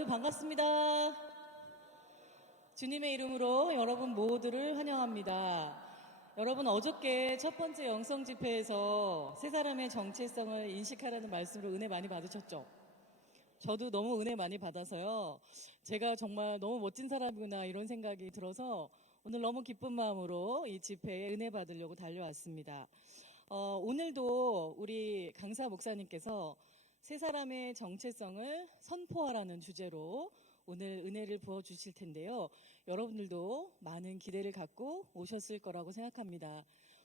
모두 반갑습니다. 주님의 이름으로 여러분 모두를 환영합니다. 여러분 어저께 첫 번째 영성 집회에서 세 사람의 정체성을 인식하라는 말씀으로 은혜 많이 받으셨죠? 저도 너무 은혜 많이 받아서요. 제가 정말 너무 멋진 사람이구나 이런 생각이 들어서 오늘 너무 기쁜 마음으로 이 집회에 은혜 받으려고 달려왔습니다. 오늘도 우리 강사 목사님께서 세 사람의 정체성을 선포하라는 주제로 오늘 은혜를 부어주실 텐데요. 여러분들도 많은 기대를 갖고 오셨을 거라고 생각합니다.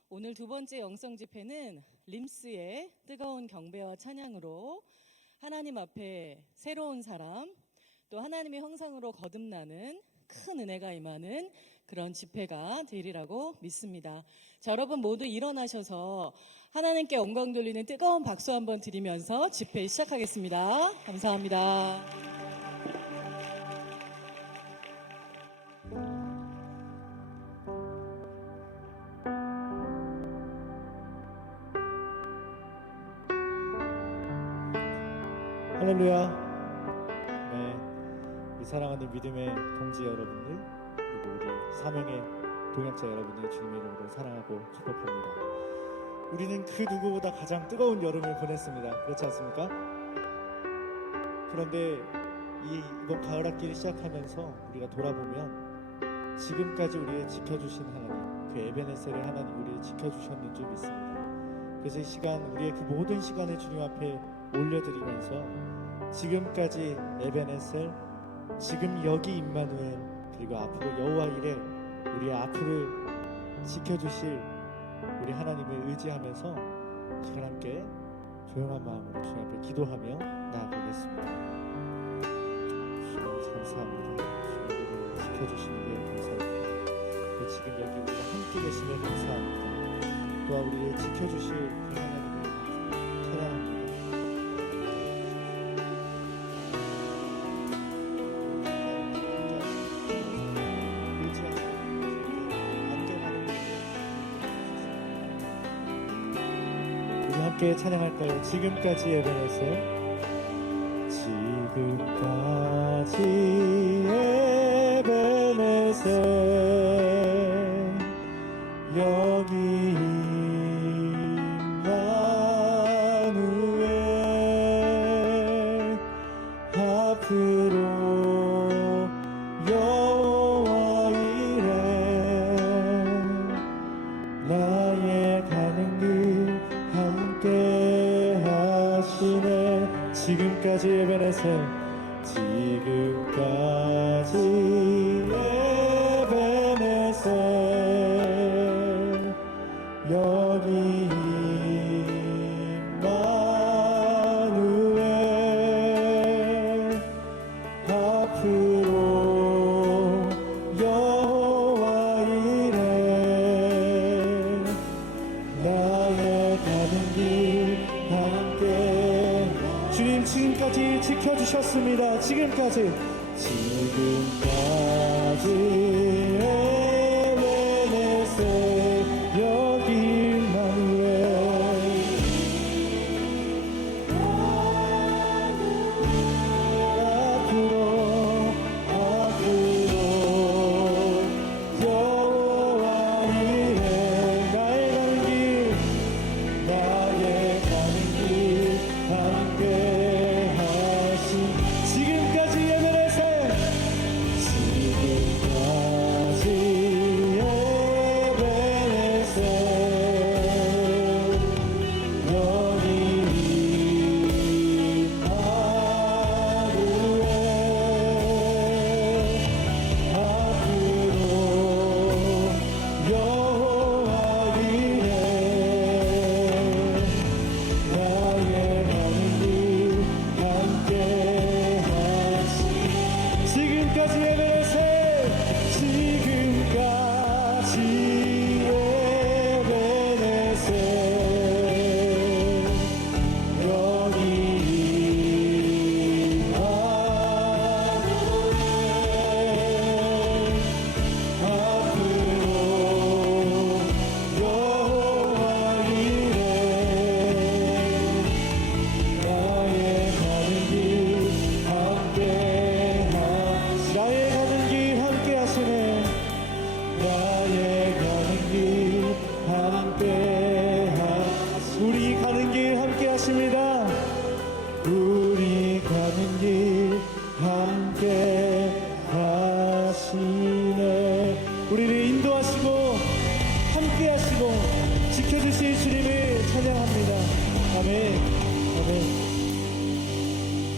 오늘 두 번째 영성 집회는 림스의 뜨거운 경배와 찬양으로 하나님 앞에 새로운 사람, 또 하나님의 형상으로 거듭나는 큰 은혜가 임하는 그런 집회가 되리라고 믿습니다. 자, 여러분 모두 일어나셔서 하나님께 영광 돌리는 뜨거운 박수 한번 드리면서 집회 시작하겠습니다. 감사합니다. 할렐루야. 네, 우리 사랑하는 믿음의 동지 여러분들, 그리고 우리 사명의 동역자 여러분들 주님의 이름으로 사랑하고 축복합니다. 우리는 그 누구보다 가장 뜨거운 여름을 보냈습니다. 그렇지 않습니까? 그런데 이번 가을 학기를 시작하면서 우리가 돌아보면 지금까지 우리를 지켜주신 하나님, 그 에베네셀의 하나님 우리를 지켜주셨는 줄 믿습니다. 그래서 이 시간, 우리의 그 모든 시간을 주님 앞에 올려드리면서 지금까지 에베네셀, 지금 여기 임마누엘, 그리고 앞으로 여호와 이레, 우리의 앞을 지켜주실 우리 하나님을 의지하면서 시간 함께 조용한 마음으로 주님 앞에 기도하며 나아가겠습니다. 주님 감사합니다. 주님 우리를 지켜주시는 데 감사합니다. 또 지금 여기 우리가 함께 계시면 감사합니다. 또한 우리를 지켜주실 그 하나님을 찬양합니다. 함께 찬양할까요? 지금까지 에베네셀, 지금까지 에베네셀, 여기 임마누엘, 앞으로 여호와 이레, 나의 가는 길 함께 하시네. 지금까지 에베네셀, 지금까지 에베네셀, 여기 임마누엘, 앞으로 여호와 이레, 나의 가는 길 함께. 주님 지금까지 지켜주셨습니다. 지금까지 에베네셀, 여기 임마누엘, 앞으로 여호와 이레, 나의 가는 길 함께 하신. 지금까지 에베네셀, 지금까지 아멘. 아멘.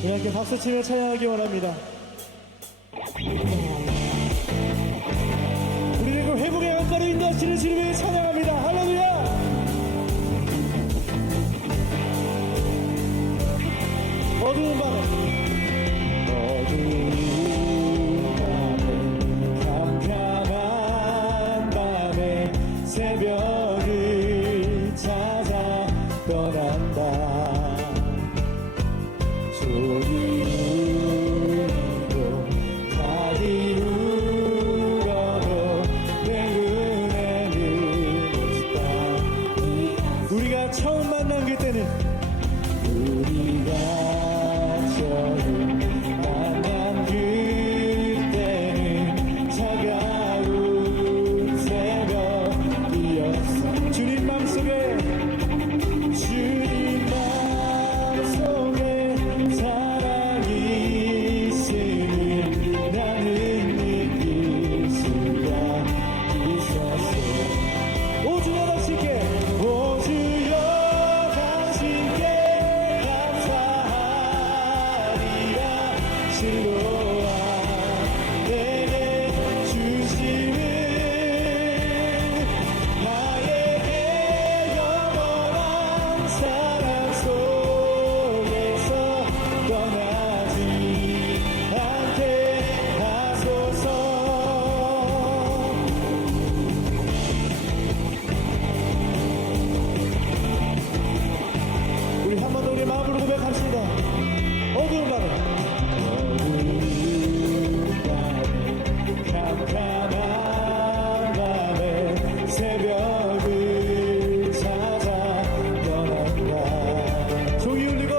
우리 함께 박수치며 찬양하기 원합니다. 우리를 그 회복의 강가로 인도하시는 주님을 찬양합니다. 할렐루야. 어두운 밤에 캄캄한 밤에 새벽을 찾아 떠난다. 종이 울리고 달이 울어도 내 눈에는 없다. 우리가 처음 만난 그때는 우리가 처음 만난 그때는 차가운 새벽이었어. 주님 맘속에 사랑이 있음을 나는 느낄 수가 있었어. 오 주여 당신께, 오 주여 당신께 감사하리라. 실로와 내게 주심을 나에게 영원한 사랑 속에서 떠나지 않게 하소서. 우리 한 번 더 우리 마음으로 고백합시다. 어두운 밤에 캄캄한 밤에 새벽을 찾아 떠난다. 종이 울리고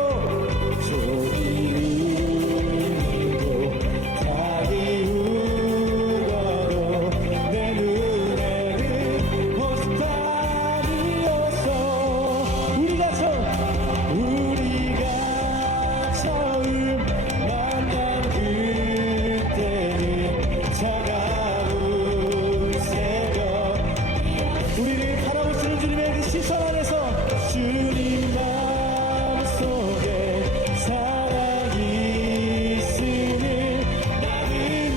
달이 울어도 내 눈에는 보스탄이었어. 우리가 처음 만난 그때는 차가운 새벽. 우리를 바라보시는 주님의 그 시선 안에서 주님 마음속에 사랑이 있음을 나는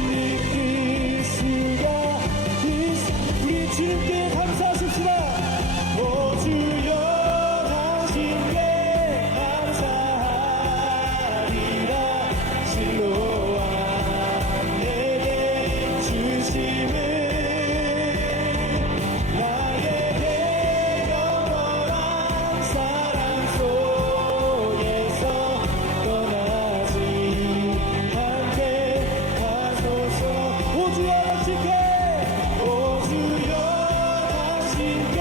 느낄 수가 있어. 우리 주님께 감사하십시다. 오 주여 당신께 감사하리라. 실로와 내게 주심을 나에게 영원한 사랑 속에서 떠나지 않게 하소서. 오 주여 당신께, 오 주여 당신께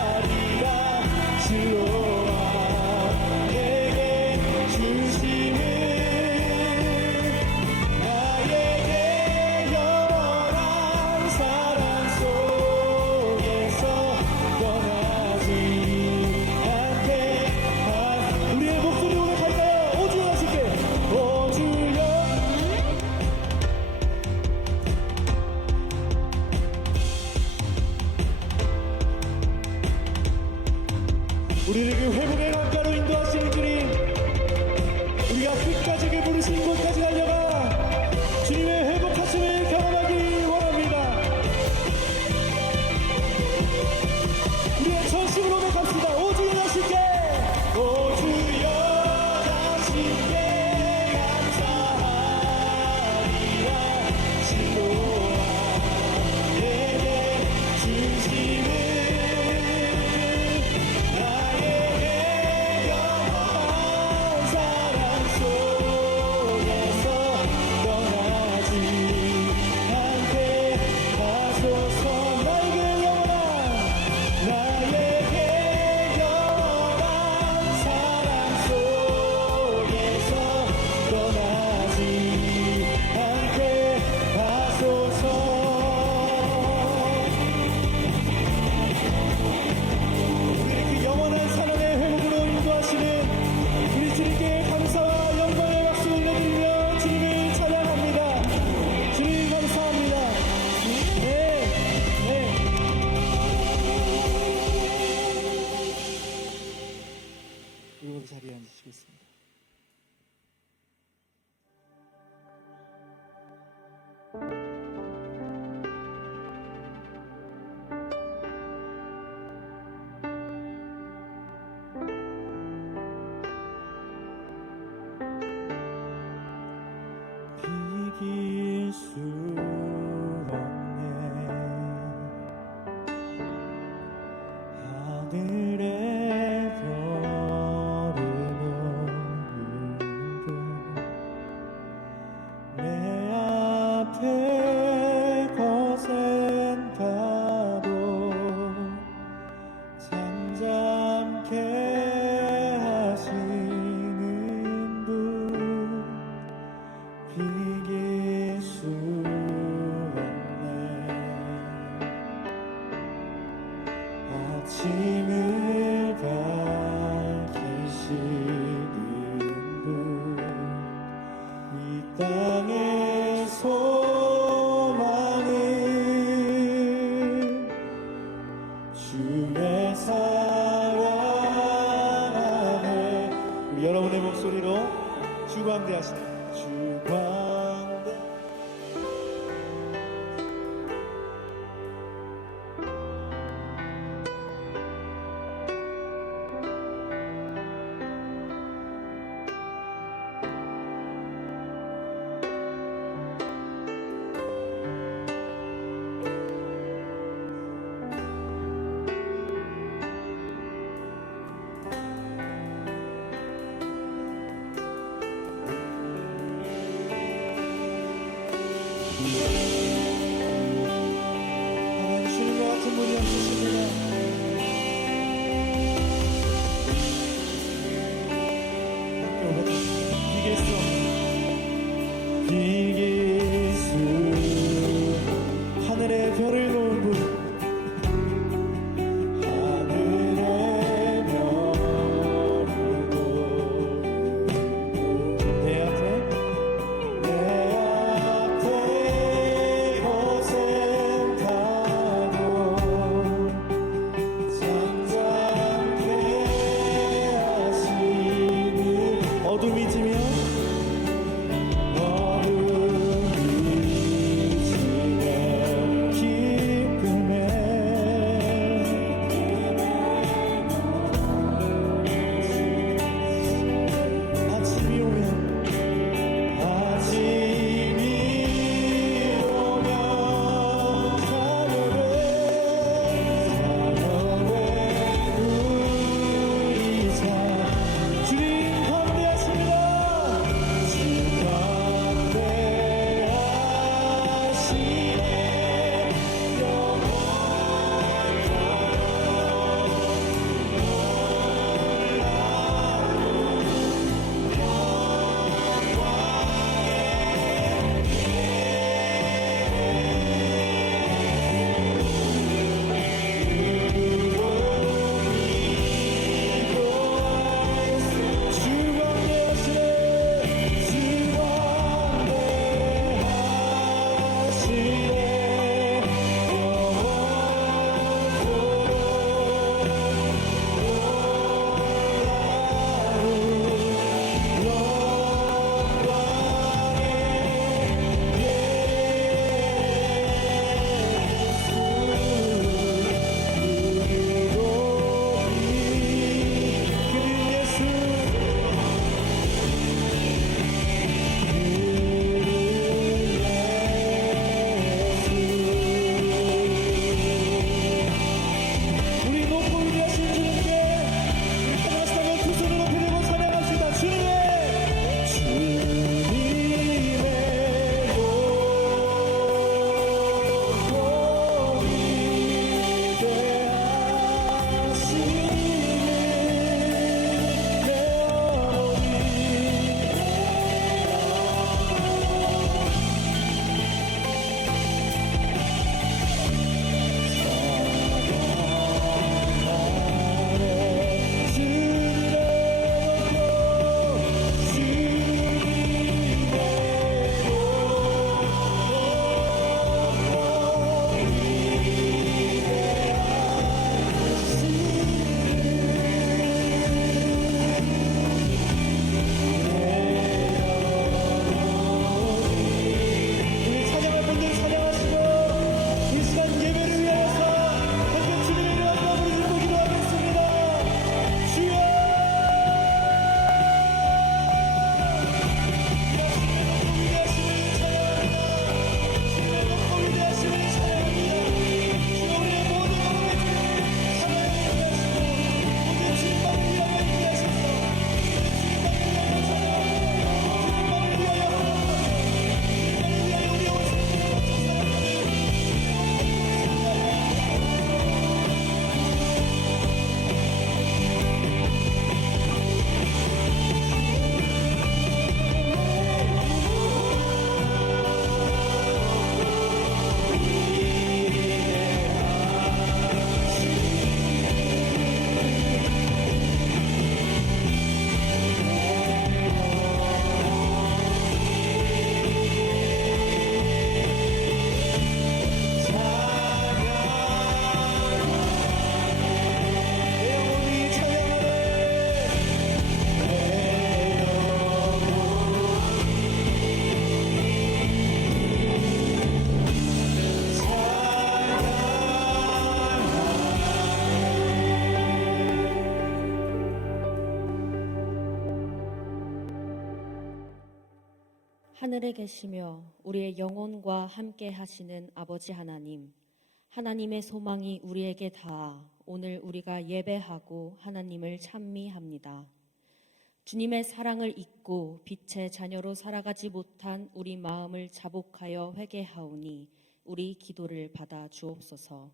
감사하리라. 실로와 내게 주심을 나에게 영원한 사랑 속에서 떠나지 않게 우리의 목소리 고백할까요? 오 주여 당신께, 오 주여. 우리를 그 회복의 강가로 인도하시는 주님, 우리가 끝까지 그 부르신 곳까지 달려가 주님의 회복하심을 경험하기 원합니다. 우리의 전심으로 고백합시다. 오 주여 당신께, 오 주여 당신께 감사하리라. 실로와 내게 주심을 나에게 하늘의 별을 모으는 내 앞에 거센 파도 잠잠케 하시는 분 비길 수 없네. 아침을 밝히시는 분 이 땅의 소망은 주의 사랑 안에. 우리 여러분의 목소리로 주광대하시는 주광대. 하늘에 계시며 우리의 영혼과 함께 하시는 아버지 하나님, 하나님의 소망이 우리에게 닿아 오늘 우리가 예배하고 하나님을 찬미합니다. 주님의 사랑을 잊고 빛의 자녀로 살아가지 못한 우리 마음을 자복하여 회개하오니 우리 기도를 받아 주옵소서.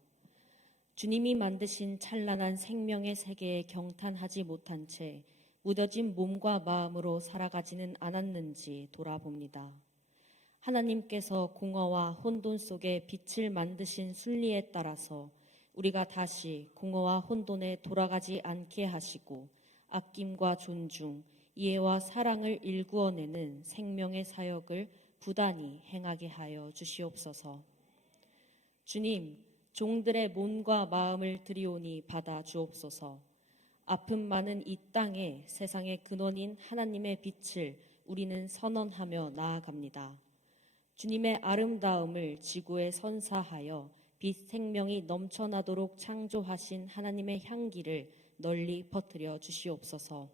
주님이 만드신 찬란한 생명의 세계에 경탄하지 못한 채 무뎌진 몸과 마음으로 살아가지는 않았는지 돌아봅니다. 하나님께서 공허와 혼돈 속에 빛을 만드신 순리에 따라서 우리가 다시 공허와 혼돈에 돌아가지 않게 하시고 아낌과 존중, 이해와 사랑을 일구어내는 생명의 사역을 부단히 행하게 하여 주시옵소서. 주님, 종들의 몸과 마음을 드리오니 받아 주옵소서. 아픔 많은 이 땅에 세상의 근원인 하나님의 빛을 우리는 선언하며 나아갑니다. 주님의 아름다움을 지구에 선사하여 빛 생명이 넘쳐나도록 창조하신 하나님의 향기를 널리 퍼뜨려 주시옵소서.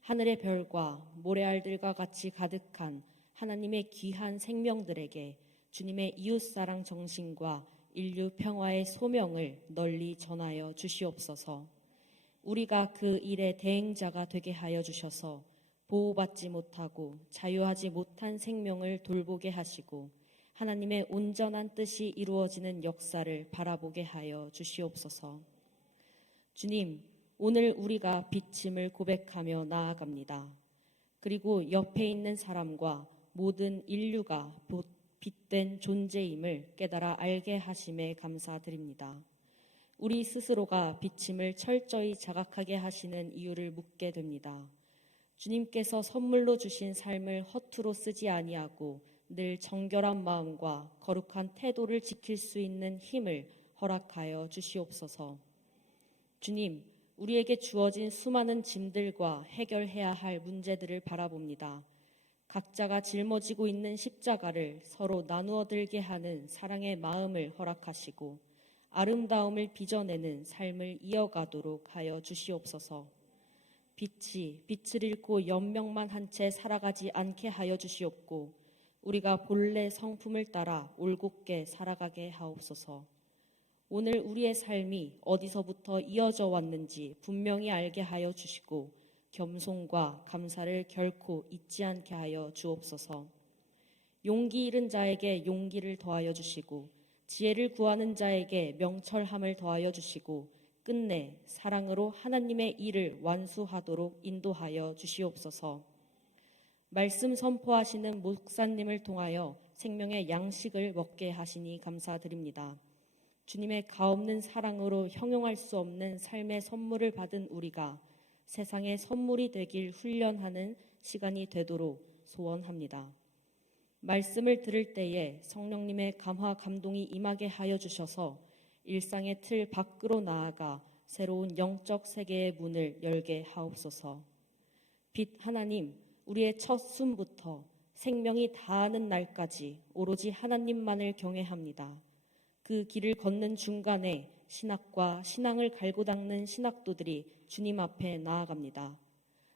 하늘의 별과 모래알들과 같이 가득한 하나님의 귀한 생명들에게 주님의 이웃사랑 정신과 인류 평화의 소명을 널리 전하여 주시옵소서. 우리가 그 일의 대행자가 되게 하여 주셔서 보호받지 못하고 자유하지 못한 생명을 돌보게 하시고 하나님의 온전한 뜻이 이루어지는 역사를 바라보게 하여 주시옵소서. 주님, 오늘 우리가 빛임을 고백하며 나아갑니다. 그리고 옆에 있는 사람과 모든 인류가 빛된 존재임을 깨달아 알게 하심에 감사드립니다. 우리 스스로가 빛임을 철저히 자각하게 하시는 이유를 묻게 됩니다. 주님께서 선물로 주신 삶을 허투루 쓰지 아니하고 늘 정결한 마음과 거룩한 태도를 지킬 수 있는 힘을 허락하여 주시옵소서. 주님, 우리에게 주어진 수많은 짐들과 해결해야 할 문제들을 바라봅니다. 각자가 짊어지고 있는 십자가를 서로 나누어 들게 하는 사랑의 마음을 허락하시고 아름다움을 빚어내는 삶을 이어가도록 하여 주시옵소서. 빛이 빛을 잃고 연명만 한 채 살아가지 않게 하여 주시옵고 우리가 본래 성품을 따라 올곧게 살아가게 하옵소서. 오늘 우리의 삶이 어디서부터 이어져 왔는지 분명히 알게 하여 주시고 겸손과 감사를 결코 잊지 않게 하여 주옵소서. 용기 잃은 자에게 용기를 더하여 주시고 지혜를 구하는 자에게 명철함을 더하여 주시고 끝내 사랑으로 하나님의 일을 완수하도록 인도하여 주시옵소서. 말씀 선포하시는 목사님을 통하여 생명의 양식을 먹게 하시니 감사드립니다. 주님의 가없는 사랑으로 형용할 수 없는 삶의 선물을 받은 우리가 세상의 선물이 되길 훈련하는 시간이 되도록 소원합니다. 말씀을 들을 때에 성령님의 감화 감동이 임하게 하여 주셔서 일상의 틀 밖으로 나아가 새로운 영적 세계의 문을 열게 하옵소서. 빛 하나님, 우리의 첫 숨부터 생명이 다하는 날까지 오로지 하나님만을 경외합니다. 그 길을 걷는 중간에 신학과 신앙을 갈고 닦는 신학도들이 주님 앞에 나아갑니다.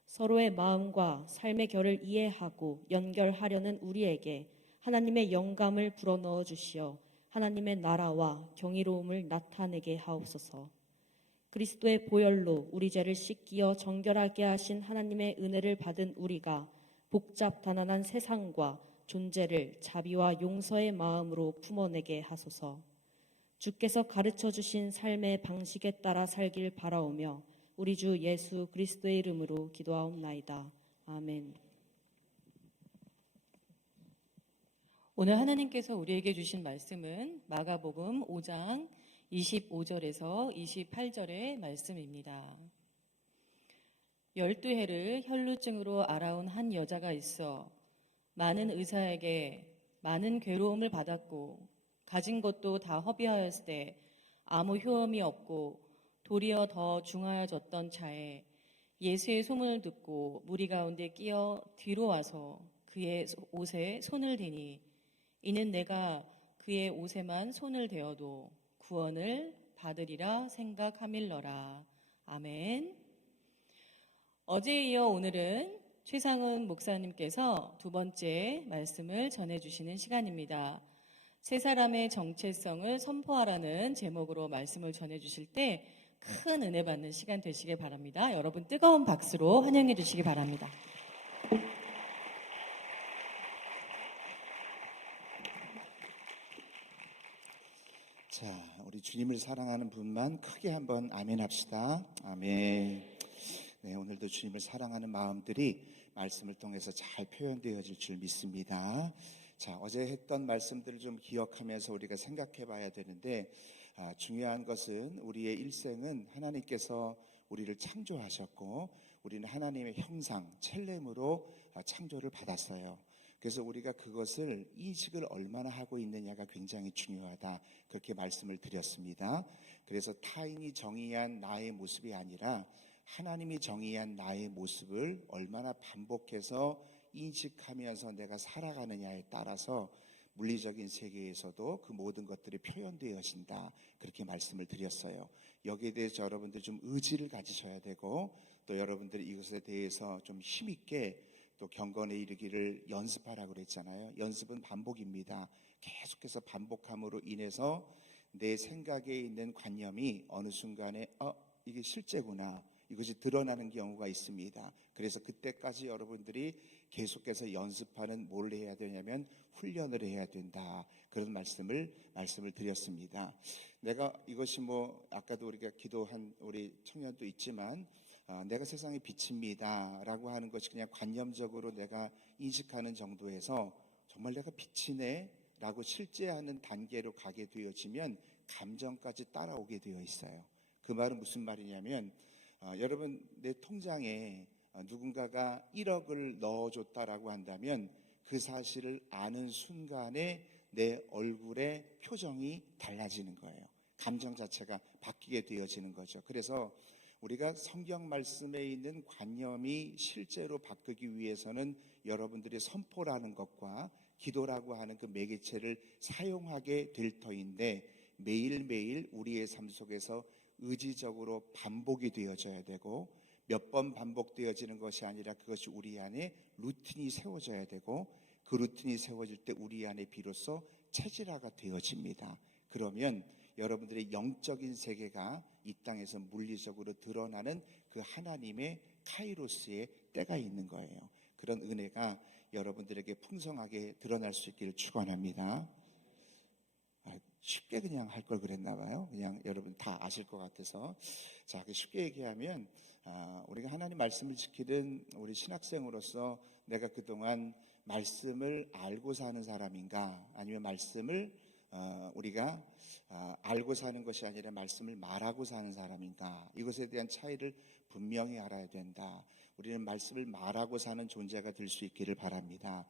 서로의 마음과 삶의 결을 이해하고 연결하려는 우리에게 하나님의 영감을 불어넣어 주시어 하나님의 나라와 경이로움을 나타내게 하옵소서. 그리스도의 보혈로 우리 죄를 씻기어 정결하게 하신 하나님의 은혜를 받은 우리가 복잡 가난한 세상과 존재를 자비와 용서의 마음으로 품어내게 하소서. 주께서 가르쳐 주신 삶의 방식에 따라 살길 바라오며 우리 주 예수 그리스도의 이름으로 기도하옵나이다. 아멘. 오늘 하나님께서 우리에게 주신 말씀은 마가복음 5장 25절에서 28절의 말씀입니다. 12해를 혈루증으로 앓아온 한 여자가 있어 많은 의사에게 많은 괴로움을 받았고 가진 것도 다 허비하였을 때 아무 효험이 없고 도리어 더 중하여졌던 차에 예수의 소문을 듣고 무리 가운데 끼어 뒤로 와서 그의 옷에 손을 대니 이는 내가 그의 옷에만 손을 대어도 구원을 받으리라 생각함일러라. 아멘. 어제에 이어 오늘은 최상훈 목사님께서 두 번째 말씀을 전해주시는 시간입니다. 세 사람의 정체성을 선포하라는 제목으로 말씀을 전해주실 때 큰 은혜 받는 시간 되시길 바랍니다. 여러분 뜨거운 박수로 환영해 주시기 바랍니다. 자, 우리 주님을 사랑하는 분만 크게 한번 아멘 합시다. 아멘. 네, 오늘도 주님을 사랑하는 마음들이 말씀을 통해서 잘 표현되어질 줄 믿습니다. 자, 어제 했던 말씀들을 좀 기억하면서 우리가 생각해 봐야 되는데, 중요한 것은 우리의 일생은 하나님께서 우리를 창조하셨고, 우리는 하나님의 형상, 첼렘으로 창조를 받았어요. 그래서 우리가 그것을 인식을 얼마나 하고 있느냐가 굉장히 중요하다, 그렇게 말씀을 드렸습니다. 그래서 타인이 정의한 나의 모습이 아니라 하나님이 정의한 나의 모습을 얼마나 반복해서 인식하면서 내가 살아가느냐에 따라서 물리적인 세계에서도 그 모든 것들이 표현되어진다, 그렇게 말씀을 드렸어요. 여기에 대해서 여러분들 좀 의지를 가지셔야 되고, 또 여러분들이 이것에 대해서 좀 힘있게 또 경건에 이르기를 연습하라고 그랬잖아요. 연습은 반복입니다. 계속해서 반복함으로 인해서 내 생각에 있는 관념이 어느 순간에 이게 실제구나, 이것이 드러나는 경우가 있습니다. 그래서 그때까지 여러분들이 계속해서 연습하는 뭘 해야 되냐면 훈련을 해야 된다, 그런 말씀을 드렸습니다. 내가 이것이 아까도 우리가 기도한 우리 청년도 있지만, 내가 세상의 빛입니다 라고 하는 것이 그냥 관념적으로 내가 인식하는 정도에서 정말 내가 빛이네 라고 실제하는 단계로 가게 되어지면 감정까지 따라오게 되어 있어요. 그 말은 무슨 말이냐면, 여러분 내 통장에 누군가가 1억을 넣어줬다라고 한다면 그 사실을 아는 순간에 내 얼굴의 표정이 달라지는 거예요. 감정 자체가 바뀌게 되어지는 거죠. 그래서 우리가 성경 말씀에 있는 관념이 실제로 바꾸기 위해서는 여러분들이 선포라는 것과 기도라고 하는 그 매개체를 사용하게 될 터인데, 매일매일 우리의 삶 속에서 의지적으로 반복이 되어져야 되고, 몇 번 반복되어지는 것이 아니라 그것이 우리 안에 루틴이 세워져야 되고, 그 루틴이 세워질 때 우리 안에 비로소 체질화가 되어집니다. 그러면 여러분들의 영적인 세계가 이 땅에서 물리적으로 드러나는 그 하나님의 카이로스의 때가 있는 거예요. 그런 은혜가 여러분들에게 풍성하게 드러날 수 있기를 축원합니다. 쉽게 그냥 할 걸 그랬나 봐요. 그냥 여러분 다 아실 것 같아서. 자, 쉽게 얘기하면 우리가 하나님 말씀을 지키는 우리 신학생으로서 내가 그동안 말씀을 알고 사는 사람인가, 아니면 말씀을 우리가 알고 사는 것이 아니라 말씀을 말하고 사는 사람인가, 이것에 대한 차이를 분명히 알아야 된다. 우리는 말씀을 말하고 사는 존재가 될 수 있기를 바랍니다.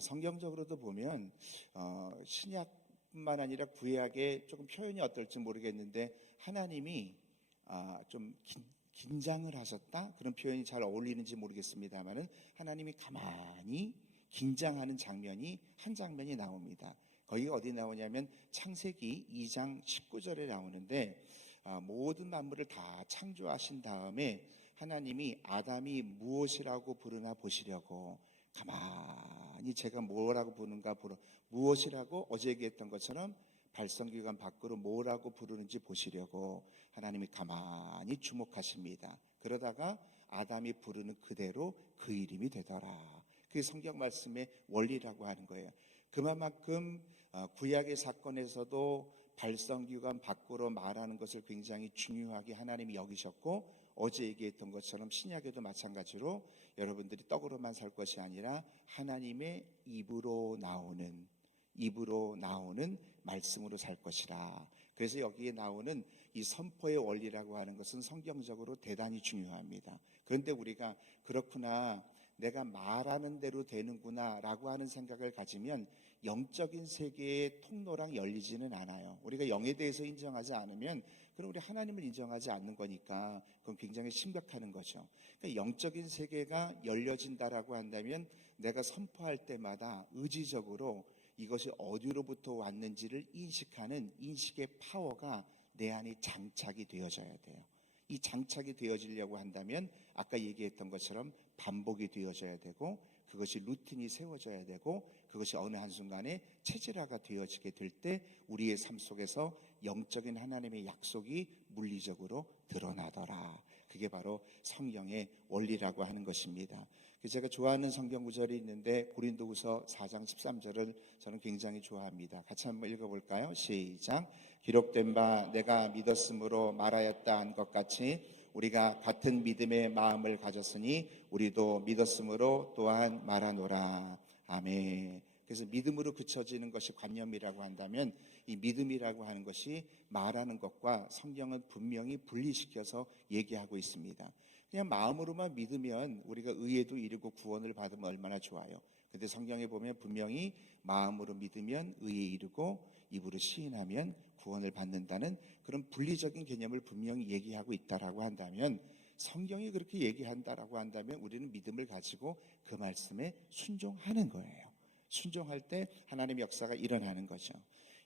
성경적으로도 보면 신약뿐만 아니라 구약의 조금 표현이 어떨지 모르겠는데, 하나님이 좀 긴장을 하셨다, 그런 표현이 잘 어울리는지 모르겠습니다만은 하나님이 가만히 긴장하는 장면이 한 장면이 나옵니다. 거기가 어디 나오냐면 창세기 2장 19절에 나오는데, 모든 만물을 다 창조하신 다음에 하나님이 아담이 무엇이라고 부르나 보시려고 가만히 제가 뭐라고 부르는가 무엇이라고 어제 얘기했던 것처럼 발성기관 밖으로 뭐라고 부르는지 보시려고 하나님이 가만히 주목하십니다. 그러다가 아담이 부르는 그대로 그 이름이 되더라. 그게 성경 말씀의 원리라고 하는 거예요. 그만큼 구약의 사건에서도 발성기관 밖으로 말하는 것을 굉장히 중요하게 하나님이 여기셨고, 어제 얘기했던 것처럼 신약에도 마찬가지로 여러분들이 떡으로만 살 것이 아니라 하나님의 입으로 나오는 말씀으로 살 것이라. 그래서 여기에 나오는 이 선포의 원리라고 하는 것은 성경적으로 대단히 중요합니다. 그런데 우리가 그렇구나, 내가 말하는 대로 되는구나 라고 하는 생각을 가지면 영적인 세계의 통로랑 열리지는 않아요. 우리가 영에 대해서 인정하지 않으면 그럼 우리 하나님을 인정하지 않는 거니까 그건 굉장히 심각한 거죠. 그러니까 영적인 세계가 열려진다라고 한다면 내가 선포할 때마다 의지적으로 이것이 어디로부터 왔는지를 인식하는 인식의 파워가 내 안에 장착이 되어져야 돼요. 이 장착이 되어지려고 한다면 아까 얘기했던 것처럼 반복이 되어져야 되고 그것이 루틴이 세워져야 되고 그것이 어느 한순간에 체질화가 되어지게 될 때 우리의 삶 속에서 영적인 하나님의 약속이 물리적으로 드러나더라. 그게 바로 성경의 원리라고 하는 것입니다. 제가 좋아하는 성경 구절이 있는데 고린도후서 4장 13절을 저는 굉장히 좋아합니다. 같이 한번 읽어볼까요? 시작. 기록된 바 내가 믿었으므로 말하였다 한 것 같이 우리가 같은 믿음의 마음을 가졌으니 우리도 믿었으므로 또한 말하노라. 아멘. 그래서 믿음으로 그쳐지는 것이 관념이라고 한다면 이 믿음이라고 하는 것이 말하는 것과 성경은 분명히 분리시켜서 얘기하고 있습니다. 그냥 마음으로만 믿으면 우리가 의에도 이르고 구원을 받으면 얼마나 좋아요. 근데 성경에 보면 분명히 마음으로 믿으면 의에 이르고 입으로 시인하면 구원을 받는다는 그런 분리적인 개념을 분명히 얘기하고 있다라고 한다면 성경이 그렇게 얘기한다라고 한다면 우리는 믿음을 가지고 그 말씀에 순종하는 거예요. 순종할 때 하나님의 역사가 일어나는 거죠.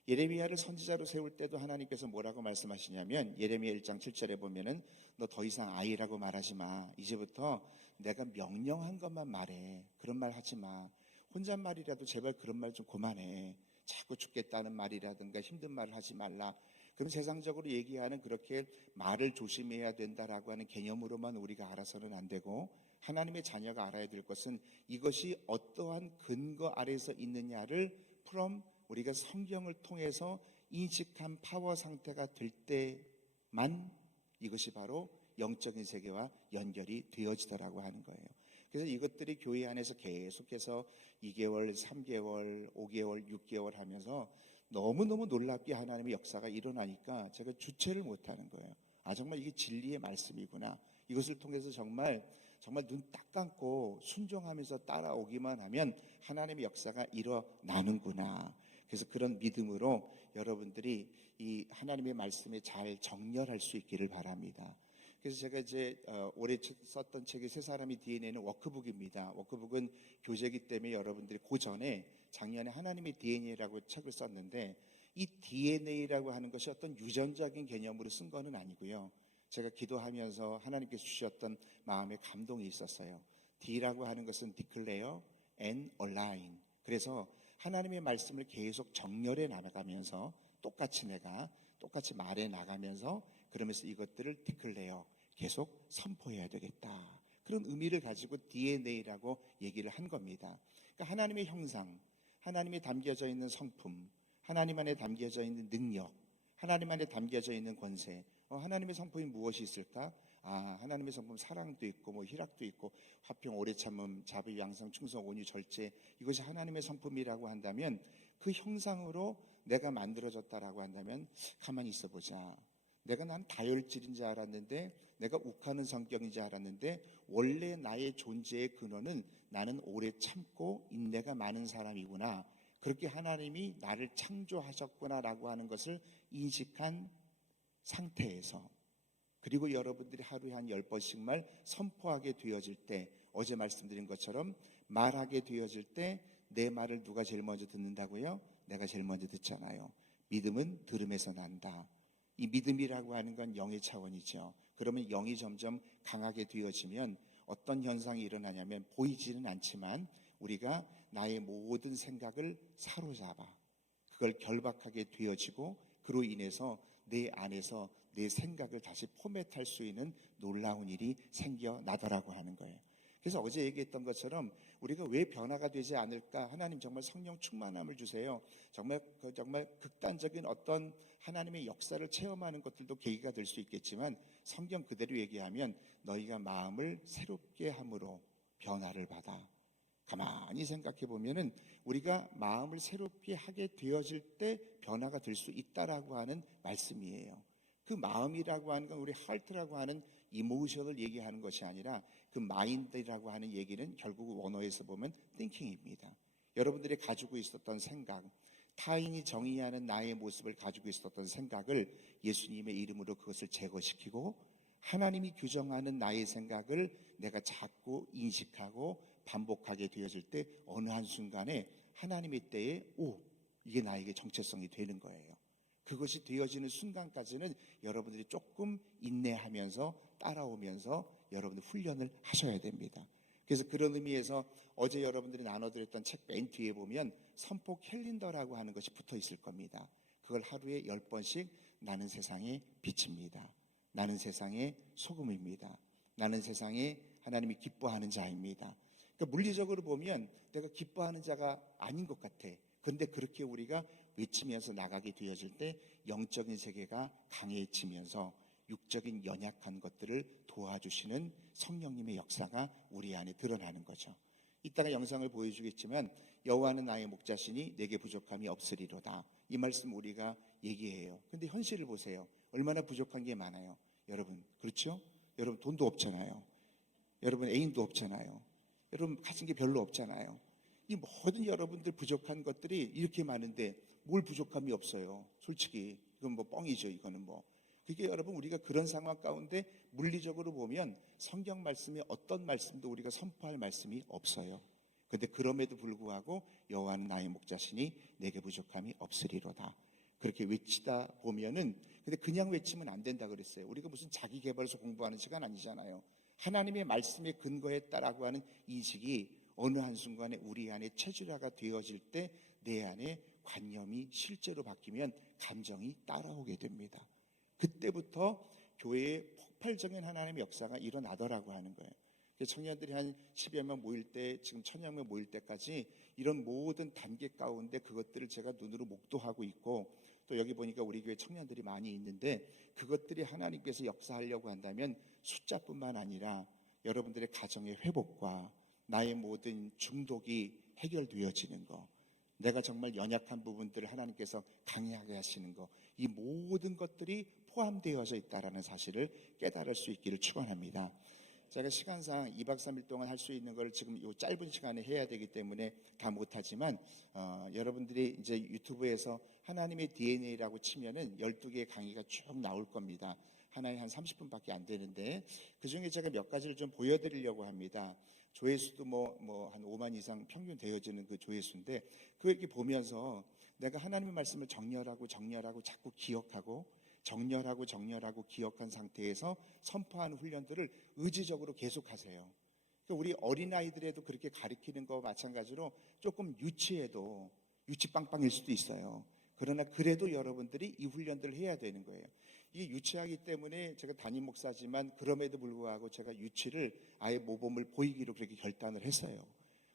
예레미야를 선지자로 세울 때도 하나님께서 뭐라고 말씀하시냐면 예레미야 1장 7절에 보면은 너 더 이상 아이라고 말하지 마. 이제부터 내가 명령한 것만 말해. 그런 말 하지 마. 혼잣말이라도 제발 그런 말 좀 그만해. 자꾸 죽겠다는 말이라든가 힘든 말을 하지 말라. 그럼 세상적으로 얘기하는 그렇게 말을 조심해야 된다라고 하는 개념으로만 우리가 알아서는 안 되고 하나님의 자녀가 알아야 될 것은 이것이 어떠한 근거 아래서 있느냐를 from 우리가 성경을 통해서 인식한 파워 상태가 될 때만 이것이 바로 영적인 세계와 연결이 되어지더라고 하는 거예요. 그래서 이것들이 교회 안에서 계속해서 2개월, 3개월, 5개월, 6개월 하면서 너무너무 놀랍게 하나님의 역사가 일어나니까 제가 주체를 못하는 거예요. 아, 정말 이게 진리의 말씀이구나. 이것을 통해서 정말 눈 딱 감고 순종하면서 따라오기만 하면 하나님의 역사가 일어나는구나. 그래서 그런 믿음으로 여러분들이 이 하나님의 말씀에 잘 정렬할 수 있기를 바랍니다. 그래서 제가 이제 올해 썼던 책이 세 사람이 DNA는 워크북입니다. 워크북은 교재이기 때문에 여러분들이 그 전에 작년에 하나님의 DNA라고 책을 썼는데 이 DNA라고 하는 것이 어떤 유전적인 개념으로 쓴 거는 아니고요. 제가 기도하면서 하나님께서 주셨던 마음의 감동이 있었어요. D라고 하는 것은 declare and align. 그래서 하나님의 말씀을 계속 정렬해 나가면서 똑같이 말해 나가면서 그러면서 이것들을 declare 계속 선포해야 되겠다. 그런 의미를 가지고 DNA라고 얘기를 한 겁니다. 그러니까 하나님의 형상, 하나님이 담겨져 있는 성품, 하나님 안에 담겨져 있는 능력, 하나님 안에 담겨져 있는 권세. 하나님의 성품이 무엇이 있을까? 하나님의 성품 사랑도 있고 뭐 희락도 있고 화평 오래 참음 자비 양성 충성 온유 절제 이것이 하나님의 성품이라고 한다면 그 형상으로 내가 만들어졌다라고 한다면 가만히 있어 보자. 난 다혈질인 줄 알았는데 내가 욱하는 성격인 줄 알았는데 원래 나의 존재의 근원은 나는 오래 참고 인내가 많은 사람이구나. 그렇게 하나님이 나를 창조하셨구나라고 하는 것을 인식한 상태에서 그리고 여러분들이 하루에 한 10번씩 선포하게 되어질 때 어제 말씀드린 것처럼 말하게 되어질 때 내 말을 누가 제일 먼저 듣는다고요? 내가 제일 먼저 듣잖아요. 믿음은 들음에서 난다. 이 믿음이라고 하는 건 영의 차원이죠. 그러면 영이 점점 강하게 되어지면 어떤 현상이 일어나냐면 보이지는 않지만 우리가 나의 모든 생각을 사로잡아 그걸 결박하게 되어지고 그로 인해서 내 안에서 내 생각을 다시 포맷할 수 있는 놀라운 일이 생겨나더라고 하는 거예요. 그래서 어제 얘기했던 것처럼 우리가 왜 변화가 되지 않을까? 하나님 정말 성령 충만함을 주세요. 정말 극단적인 어떤 하나님의 역사를 체험하는 것들도 계기가 될 수 있겠지만 성경 그대로 얘기하면 너희가 마음을 새롭게 함으로 변화를 받아. 가만히 생각해 보면은 우리가 마음을 새롭게 하게 되어질 때 변화가 될 수 있다라고 하는 말씀이에요. 그 마음이라고 하는 건 우리 하트라고 하는 이모션을 얘기하는 것이 아니라 그 마인드라고 하는 얘기는 결국 원어에서 보면 thinking입니다. 여러분들이 가지고 있었던 생각, 타인이 정의하는 나의 모습을 가지고 있었던 생각을 예수님의 이름으로 그것을 제거시키고 하나님이 규정하는 나의 생각을 내가 자꾸 인식하고 반복하게 되어질 때 어느 한순간에 하나님의 때에 이게 나에게 정체성이 되는 거예요. 그것이 되어지는 순간까지는 여러분들이 조금 인내하면서 따라오면서 여러분들 훈련을 하셔야 됩니다. 그래서 그런 의미에서 어제 여러분들이 나눠드렸던 책 맨 뒤에 보면 선포 캘린더라고 하는 것이 붙어 있을 겁니다. 그걸 하루에 10번씩 나는 세상의 빛입니다. 나는 세상의 소금입니다. 나는 세상에 하나님이 기뻐하는 자입니다. 그러니까 물리적으로 보면 내가 기뻐하는 자가 아닌 것 같아. 그런데 그렇게 우리가 외치면서 나가게 되어질 때 영적인 세계가 강해지면서 육적인 연약한 것들을 도와주시는 성령님의 역사가 우리 안에 드러나는 거죠. 이따가 영상을 보여주겠지만 여호와는 나의 목자시니 내게 부족함이 없으리로다. 이 말씀 우리가 얘기해요. 근데 현실을 보세요. 얼마나 부족한 게 많아요. 여러분, 그렇죠? 여러분 돈도 없잖아요. 여러분 애인도 없잖아요. 여러분 가진 게 별로 없잖아요. 이 모든 여러분들 부족한 것들이 이렇게 많은데 뭘 부족함이 없어요. 솔직히 이건 뭐 뻥이죠. 이거는 뭐. 그게 여러분 우리가 그런 상황 가운데 물리적으로 보면 성경 말씀에 어떤 말씀도 우리가 선포할 말씀이 없어요. 그런데 그럼에도 불구하고 여호와는 나의 목자시니 내게 부족함이 없으리로다. 그렇게 외치다 보면은 근데 그냥 외치면 안 된다 그랬어요. 우리가 무슨 자기 개발서 공부하는 시간 아니잖아요. 하나님의 말씀에 근거했다라고 하는 인식이 어느 한순간에 우리 안에 체질화가 되어질 때 내 안에 관념이 실제로 바뀌면 감정이 따라오게 됩니다. 그때부터 교회에 폭발적인 하나님의 역사가 일어나더라고 하는 거예요. 청년들이 한 10여 명 모일 때 지금 1000여 명 모일 때까지 이런 모든 단계 가운데 그것들을 제가 눈으로 목도하고 있고 또 여기 보니까 우리 교회 청년들이 많이 있는데 그것들이 하나님께서 역사하려고 한다면 숫자뿐만 아니라 여러분들의 가정의 회복과 나의 모든 중독이 해결되어지는 거, 내가 정말 연약한 부분들을 하나님께서 강해하게 하시는 거, 이 모든 것들이 포함되어져 있다는 사실을 깨달을 수 있기를 축원합니다. 제가 시간상 2박 3일 동안 할 수 있는 걸 지금 이 짧은 시간에 해야 되기 때문에 다 못하지만 여러분들이 이제 유튜브에서 하나님의 DNA라고 치면은 12개의 강의가 쭉 나올 겁니다. 하나에 한 30분밖에 안 되는데 그중에 제가 몇 가지를 좀 보여드리려고 합니다. 조회수도 뭐 한 5만 이상 평균 되어지는 그 조회수인데 그걸 이렇게 보면서 내가 하나님의 말씀을 정렬하고 자꾸 기억하고 정렬하고 기억한 상태에서 선포하는 훈련들을 의지적으로 계속하세요. 그러니까 우리 어린아이들에도 그렇게 가르치는 거와 마찬가지로 조금 유치빵빵일 수도 있어요. 그러나 그래도 여러분들이 이 훈련들을 해야 되는 거예요. 이게 유치하기 때문에 제가 담임 목사지만 그럼에도 불구하고 제가 유치를 아예 모범을 보이기로 그렇게 결단을 했어요.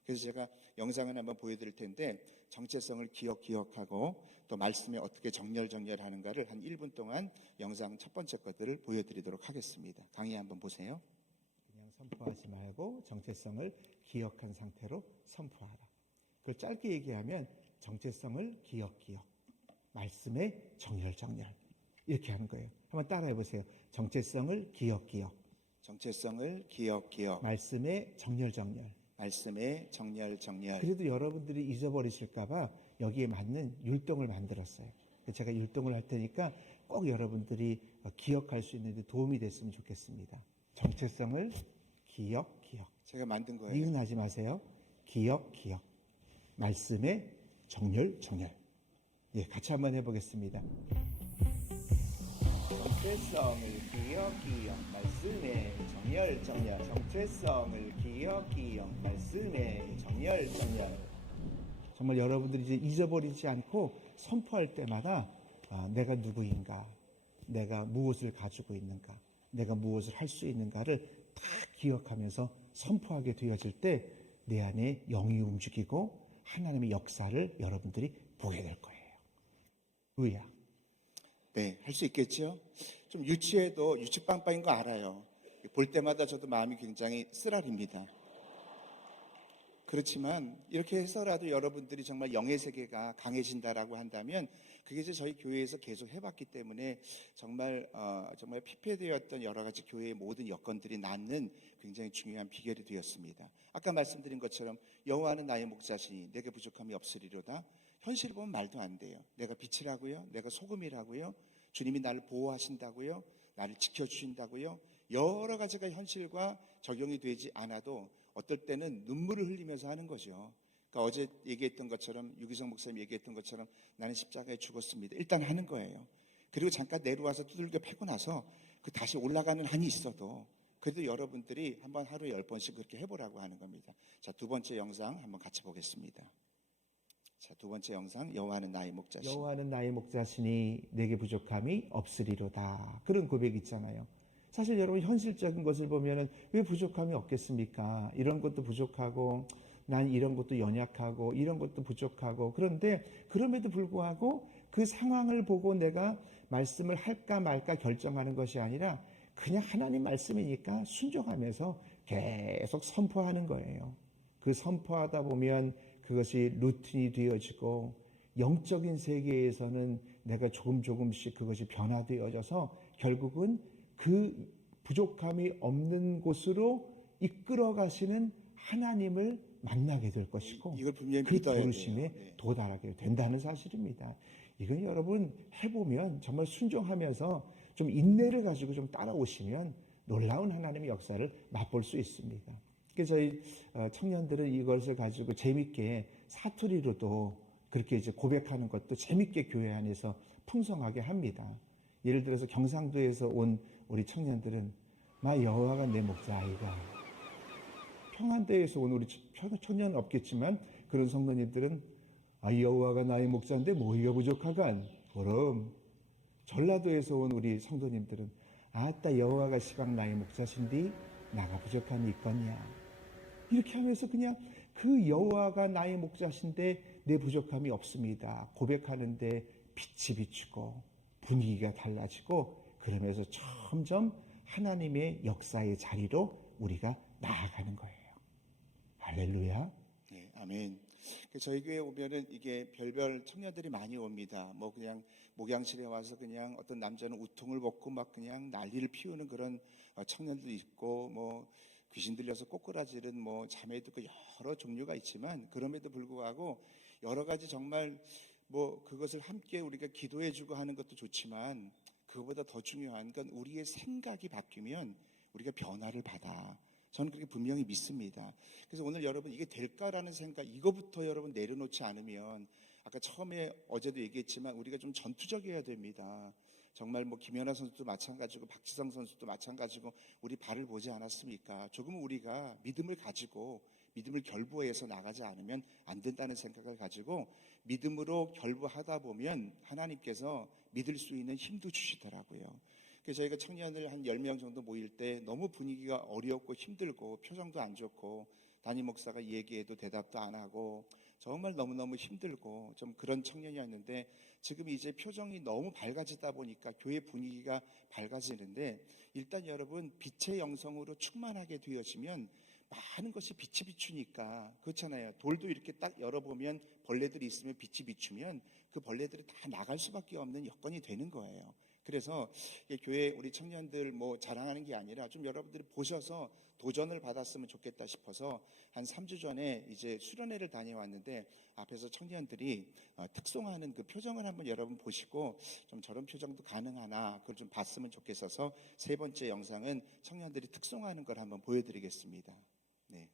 그래서 제가 영상을 한번 보여드릴 텐데 정체성을 기억하고 또 말씀에 어떻게 정렬하는가를 한 1분 동안 영상 첫 번째 것들을 보여드리도록 하겠습니다. 강의 한번 보세요. 그냥 선포하지 말고 정체성을 기억한 상태로 선포하라. 그걸 짧게 얘기하면 정체성을 기억 말씀의 정렬 이렇게 하는 거예요. 한번 따라해 보세요. 정체성을 기억 정체성을 기억 말씀의 정렬 말씀의 정렬 그래도 여러분들이 잊어버리실까봐 여기에 맞는 율동을 만들었어요. 제가 율동을 할 테니까 꼭 여러분들이 기억할 수 있는 데 도움이 됐으면 좋겠습니다. 정체성을 기억 제가 만든 거예요. 니은하지 마세요. 기억 말씀의 정렬 예, 같이 한번 해보겠습니다. 정체성을 기억 말씀의 정렬 정체성을 기억 말씀의 정렬 정말 여러분들이 이제 잊어버리지 않고 선포할 때마다 내가 누구인가, 내가 무엇을 가지고 있는가, 내가 무엇을 할 수 있는가를 다 기억하면서 선포하게 되어질 때 내 안에 영이 움직이고 하나님의 역사를 여러분들이 보게 될 거예요. 의야. 네, 할 수 있겠죠? 좀 유치해도 유치빵빵인 거 알아요. 볼 때마다 저도 마음이 굉장히 쓰라립니다. 그렇지만 이렇게 해서라도 여러분들이 정말 영의 세계가 강해진다라고 한다면 그게 이제 저희 교회에서 계속 해봤기 때문에 정말 피폐되었던 여러 가지 교회의 모든 여건들이 낳는 굉장히 중요한 비결이 되었습니다. 아까 말씀드린 것처럼 여호와는 나의 목자시니 내게 부족함이 없으리로다. 현실을 보면 말도 안 돼요. 내가 빛이라고요? 내가 소금이라고요? 주님이 나를 보호하신다고요? 나를 지켜주신다고요? 여러 가지가 현실과 적용이 되지 않아도 어떨 때는 눈물을 흘리면서 하는 거죠. 그러니까 어제 얘기했던 것처럼 유기성 목사님 얘기했던 것처럼 나는 십자가에 죽었습니다. 일단 하는 거예요. 그리고 잠깐 내려와서 두들겨 패고 나서 그 다시 올라가는 한이 있어도 그래도 여러분들이 한번 하루에 10번씩 그렇게 해보라고 하는 겁니다. 자, 두 번째 영상 한번 같이 보겠습니다. 자, 두 번째 영상, 여호와는 나의 목자신. 여호와는 나의 목자시니 내게 부족함이 없으리로다. 그런 고백이 있잖아요. 사실 여러분 현실적인 것을 보면은 왜 부족함이 없겠습니까? 이런 것도 부족하고 난 이런 것도 연약하고 이런 것도 부족하고, 그런데 그럼에도 불구하고 그 상황을 보고 내가 말씀을 할까 말까 결정하는 것이 아니라 그냥 하나님 말씀이니까 순종하면서 계속 선포하는 거예요. 그 선포하다 보면 그것이 루틴이 되어지고 영적인 세계에서는 내가 조금씩 그것이 변화되어져서 결국은 그 부족함이 없는 곳으로 이끌어 가시는 하나님을 만나게 될 것이고 이걸 분명히 그 믿어야 부르심에 돼요. 네. 도달하게 된다는 사실입니다. 이건 여러분 해보면 정말 순종하면서 좀 인내를 가지고 좀 따라오시면 놀라운 하나님의 역사를 맛볼 수 있습니다. 그래서 저희 청년들은 이것을 가지고 재밌게 사투리로도 그렇게 이제 고백하는 것도 재밌게 교회 안에서 풍성하게 합니다. 예를 들어서 경상도에서 온 우리 청년들은 마 여호와가 내 목자이가, 평안도에서 온 우리 청년은 없겠지만 그런 성도님들은 여호와가 나의 목자인데 뭐가 부족하간. 그럼 전라도에서 온 우리 성도님들은 아따 여호와가 시방 나의 목자신디 나가 부족함이 있거냐. 이렇게 하면서 그냥 그 여호와가 나의 목자신데 내 부족함이 없습니다 고백하는데 빛이 비추고 분위기가 달라지고, 그러면서 점점 하나님의 역사의 자리로 우리가 나아가는 거예요. 할렐루야. 네, 아멘. 저희 교회 오면은 이게 별별 청년들이 많이 옵니다. 뭐 그냥 목양실에 와서 그냥 어떤 남자는 우통을 벗고 막 그냥 난리를 피우는 그런 청년들도 있고, 뭐 귀신 들려서 꼬꾸라지는 뭐 자매도 있고 여러 종류가 있지만, 그럼에도 불구하고 여러 가지 정말 뭐 그것을 함께 우리가 기도해주고 하는 것도 좋지만, 그거보다 더 중요한 건 우리의 생각이 바뀌면 우리가 변화를 받아. 저는 그렇게 분명히 믿습니다. 그래서 오늘 여러분 이게 될까라는 생각, 이거부터 여러분 내려놓지 않으면, 아까 처음에 어제도 얘기했지만 우리가 좀 전투적이어야 됩니다. 정말 뭐 김연아 선수도 마찬가지고 박지성 선수도 마찬가지고 우리 발을 보지 않았습니까? 조금 우리가 믿음을 가지고 믿음을 결부해서 나가지 않으면 안 된다는 생각을 가지고 믿음으로 결부하다 보면 하나님께서 믿을 수 있는 힘도 주시더라고요. 그래서 저희가 청년을 한 10명 정도 모일 때 너무 분위기가 어렵고 힘들고 표정도 안 좋고 담임 목사가 얘기해도 대답도 안 하고 정말 너무너무 힘들고 좀 그런 청년이었는데, 지금 이제 표정이 너무 밝아지다 보니까 교회 분위기가 밝아지는데, 일단 여러분 빛의 영성으로 충만하게 되어지면 많은 것이 빛이 비추니까, 그렇잖아요. 돌도 이렇게 딱 열어보면 벌레들이 있으면 빛이 비추면 그 벌레들이 다 나갈 수밖에 없는 여건이 되는 거예요. 그래서 교회 우리 청년들 뭐 자랑하는 게 아니라 좀 여러분들이 보셔서 도전을 받았으면 좋겠다 싶어서 한 3주 전에 이제 수련회를 다녀왔는데, 앞에서 청년들이 특송하는 그 표정을 한번 여러분 보시고 좀 저런 표정도 가능하나 그걸 좀 봤으면 좋겠어서 세 번째 영상은 청년들이 특송하는 걸 한번 보여드리겠습니다. 네.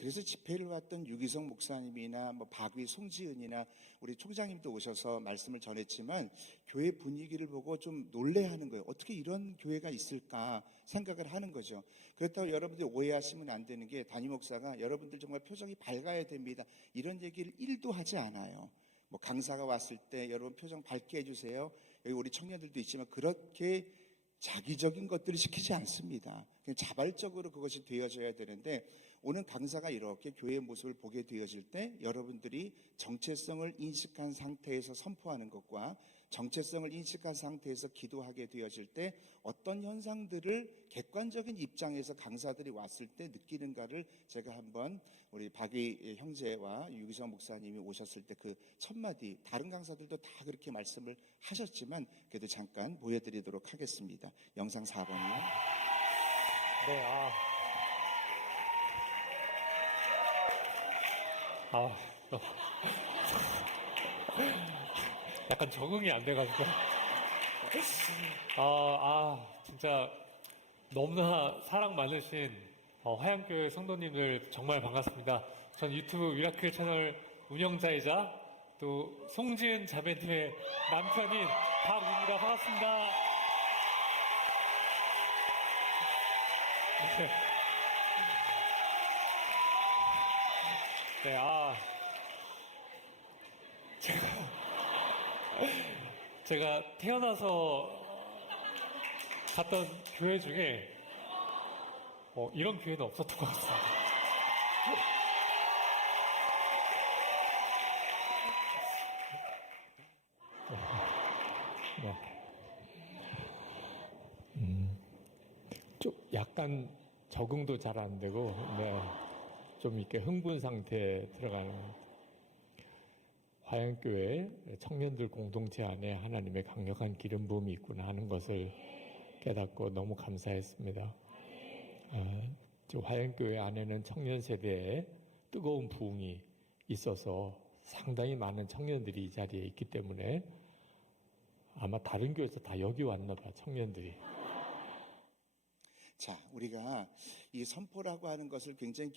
그래서 집회를 왔던 유기성 목사님이나 뭐 박위 송지은이나 우리 총장님도 오셔서 말씀을 전했지만 교회 분위기를 보고 좀 놀래하는 거예요. 어떻게 이런 교회가 있을까 생각을 하는 거죠. 그렇다고 여러분들이 오해하시면 안 되는 게 담임 목사가 여러분들 정말 표정이 밝아야 됩니다, 이런 얘기를 1도 하지 않아요. 뭐 강사가 왔을 때 여러분 표정 밝게 해주세요, 여기 우리 청년들도 있지만 그렇게 자기적인 것들을 시키지 않습니다. 그냥 자발적으로 그것이 되어져야 되는데, 오늘 강사가 이렇게 교회의 모습을 보게 되어질 때 여러분들이 정체성을 인식한 상태에서 선포하는 것과 정체성을 인식한 상태에서 기도하게 되어질 때 어떤 현상들을 객관적인 입장에서 강사들이 왔을 때 느끼는가를 제가 한번 우리 박위 형제와 유기성 목사님이 오셨을 때 그 첫마디, 다른 강사들도 다 그렇게 말씀을 하셨지만 그래도 잠깐 보여드리도록 하겠습니다. 영상 4번이요. 네, 약간 적응이 안 돼가지고. 진짜 너무나 사랑 많으신 화양교회 성도님들 정말 반갑습니다. 전 유튜브 미라클 채널 운영자이자 또 송지은 자매님의 남편인 박우입니다. 반갑습니다. 네, 제가 태어나서 갔던 교회 중에 이런 교회는 없었던 것 같습니다. 좀 약간 적응도 잘 안 되고, 좀 이렇게 흥분 상태에 들어가는 화양교회 청년들 공동체 안에 하나님의 강력한 기름 부음이 있구나 하는 것을 깨닫고 너무 감사했습니다. 화양교회 안에는 청년 세대에 뜨거운 부흥이 있어서 상당히 많은 청년들이 이 자리에 있기 때문에 아마 다른 교회에서 다 여기 왔나 봐, 청년들이. 자, 우리가 이 선포라고 하는 것을 굉장히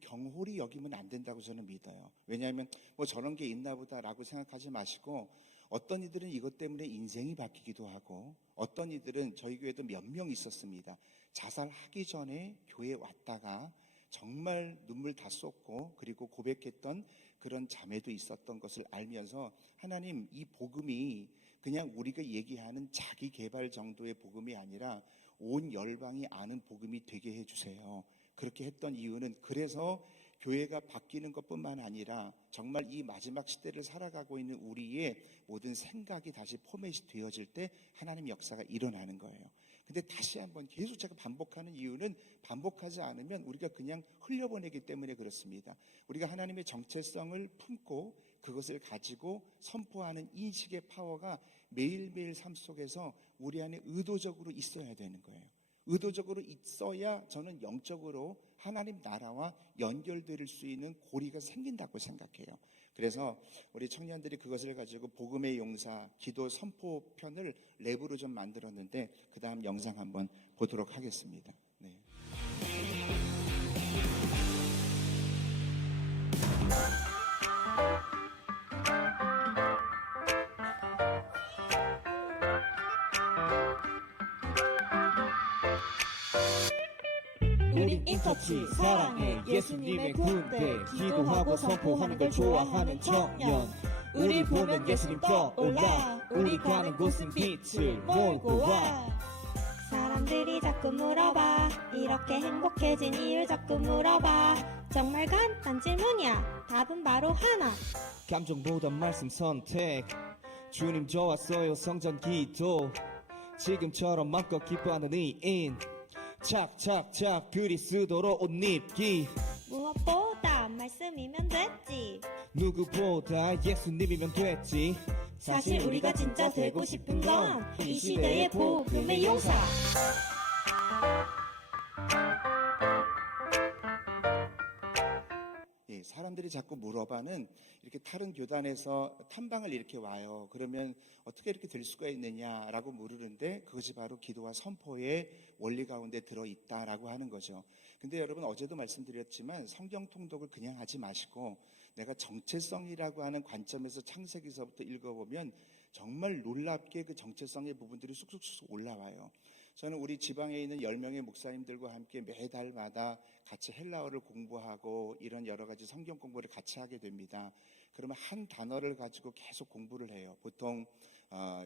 경홀히 여기면 안 된다고 저는 믿어요. 왜냐하면 뭐 저런 게 있나 보다라고 생각하지 마시고, 어떤 이들은 이것 때문에 인생이 바뀌기도 하고, 어떤 이들은 저희 교회도 몇 명 있었습니다. 자살하기 전에 교회에 왔다가 정말 눈물 다 쏟고 그리고 고백했던 그런 자매도 있었던 것을 알면서, 하나님, 이 복음이 그냥 우리가 얘기하는 자기 개발 정도의 복음이 아니라 온 열방이 아는 복음이 되게 해주세요. 그렇게 했던 이유는, 그래서 교회가 바뀌는 것뿐만 아니라 정말 이 마지막 시대를 살아가고 있는 우리의 모든 생각이 다시 포맷이 되어질 때 하나님 역사가 일어나는 거예요. 근데 다시 한번 계속 제가 반복하는 이유는, 반복하지 않으면 우리가 그냥 흘려보내기 때문에 그렇습니다. 우리가 하나님의 정체성을 품고 그것을 가지고 선포하는 인식의 파워가 매일매일 삶 속에서 우리 안에 의도적으로 있어야 되는 거예요. 의도적으로 있어야 저는 영적으로 하나님 나라와 연결될 수 있는 고리가 생긴다고 생각해요. 그래서 우리 청년들이 그것을 가지고 복음의 용사, 기도 선포 편을 랩으로 좀 만들었는데, 그 다음 영상 한번 보도록 하겠습니다. 네. 우린 인터치 사랑해 예수님의 군대, 기도하고 선포하는 걸 좋아하는 청년. 우리 보면 예수님 떠올라, 우리 가는 곳은 빛을 몰고 와. 사람들이 자꾸 물어봐, 이렇게 행복해진 이유를 자꾸 물어봐. 정말 간단 질문이야, 답은 바로 하나. 감정보다 말씀 선택, 주님 좋았어요 성전 기도. 지금처럼 마음껏 기뻐하는 의인, 착착착 글이 쓰도록 옷 입기. 무엇보다 말씀이면 됐지. 누구보다 예수님이면 됐지. 사실 우리가 진짜 되고 싶은 건 이 시대의 복음의 용사. 사람들이 자꾸 물어봐는 이렇게 다른 교단에서 탐방을 이렇게 와요. 그러면 어떻게 이렇게 될 수가 있느냐라고 물으는데 그것이 바로 기도와 선포의 원리 가운데 들어있다라고 하는 거죠. 근데 여러분 어제도 말씀드렸지만 성경 통독을 그냥 하지 마시고 내가 정체성이라고 하는 관점에서 창세기서부터 읽어보면 정말 놀랍게 그 정체성의 부분들이 쑥쑥쑥 올라와요. 저는 우리 지방에 있는 10명의 목사님들과 함께 매달마다 같이 헬라어를 공부하고 이런 여러 가지 성경 공부를 같이 하게 됩니다. 그러면 한 단어를 가지고 계속 공부를 해요. 보통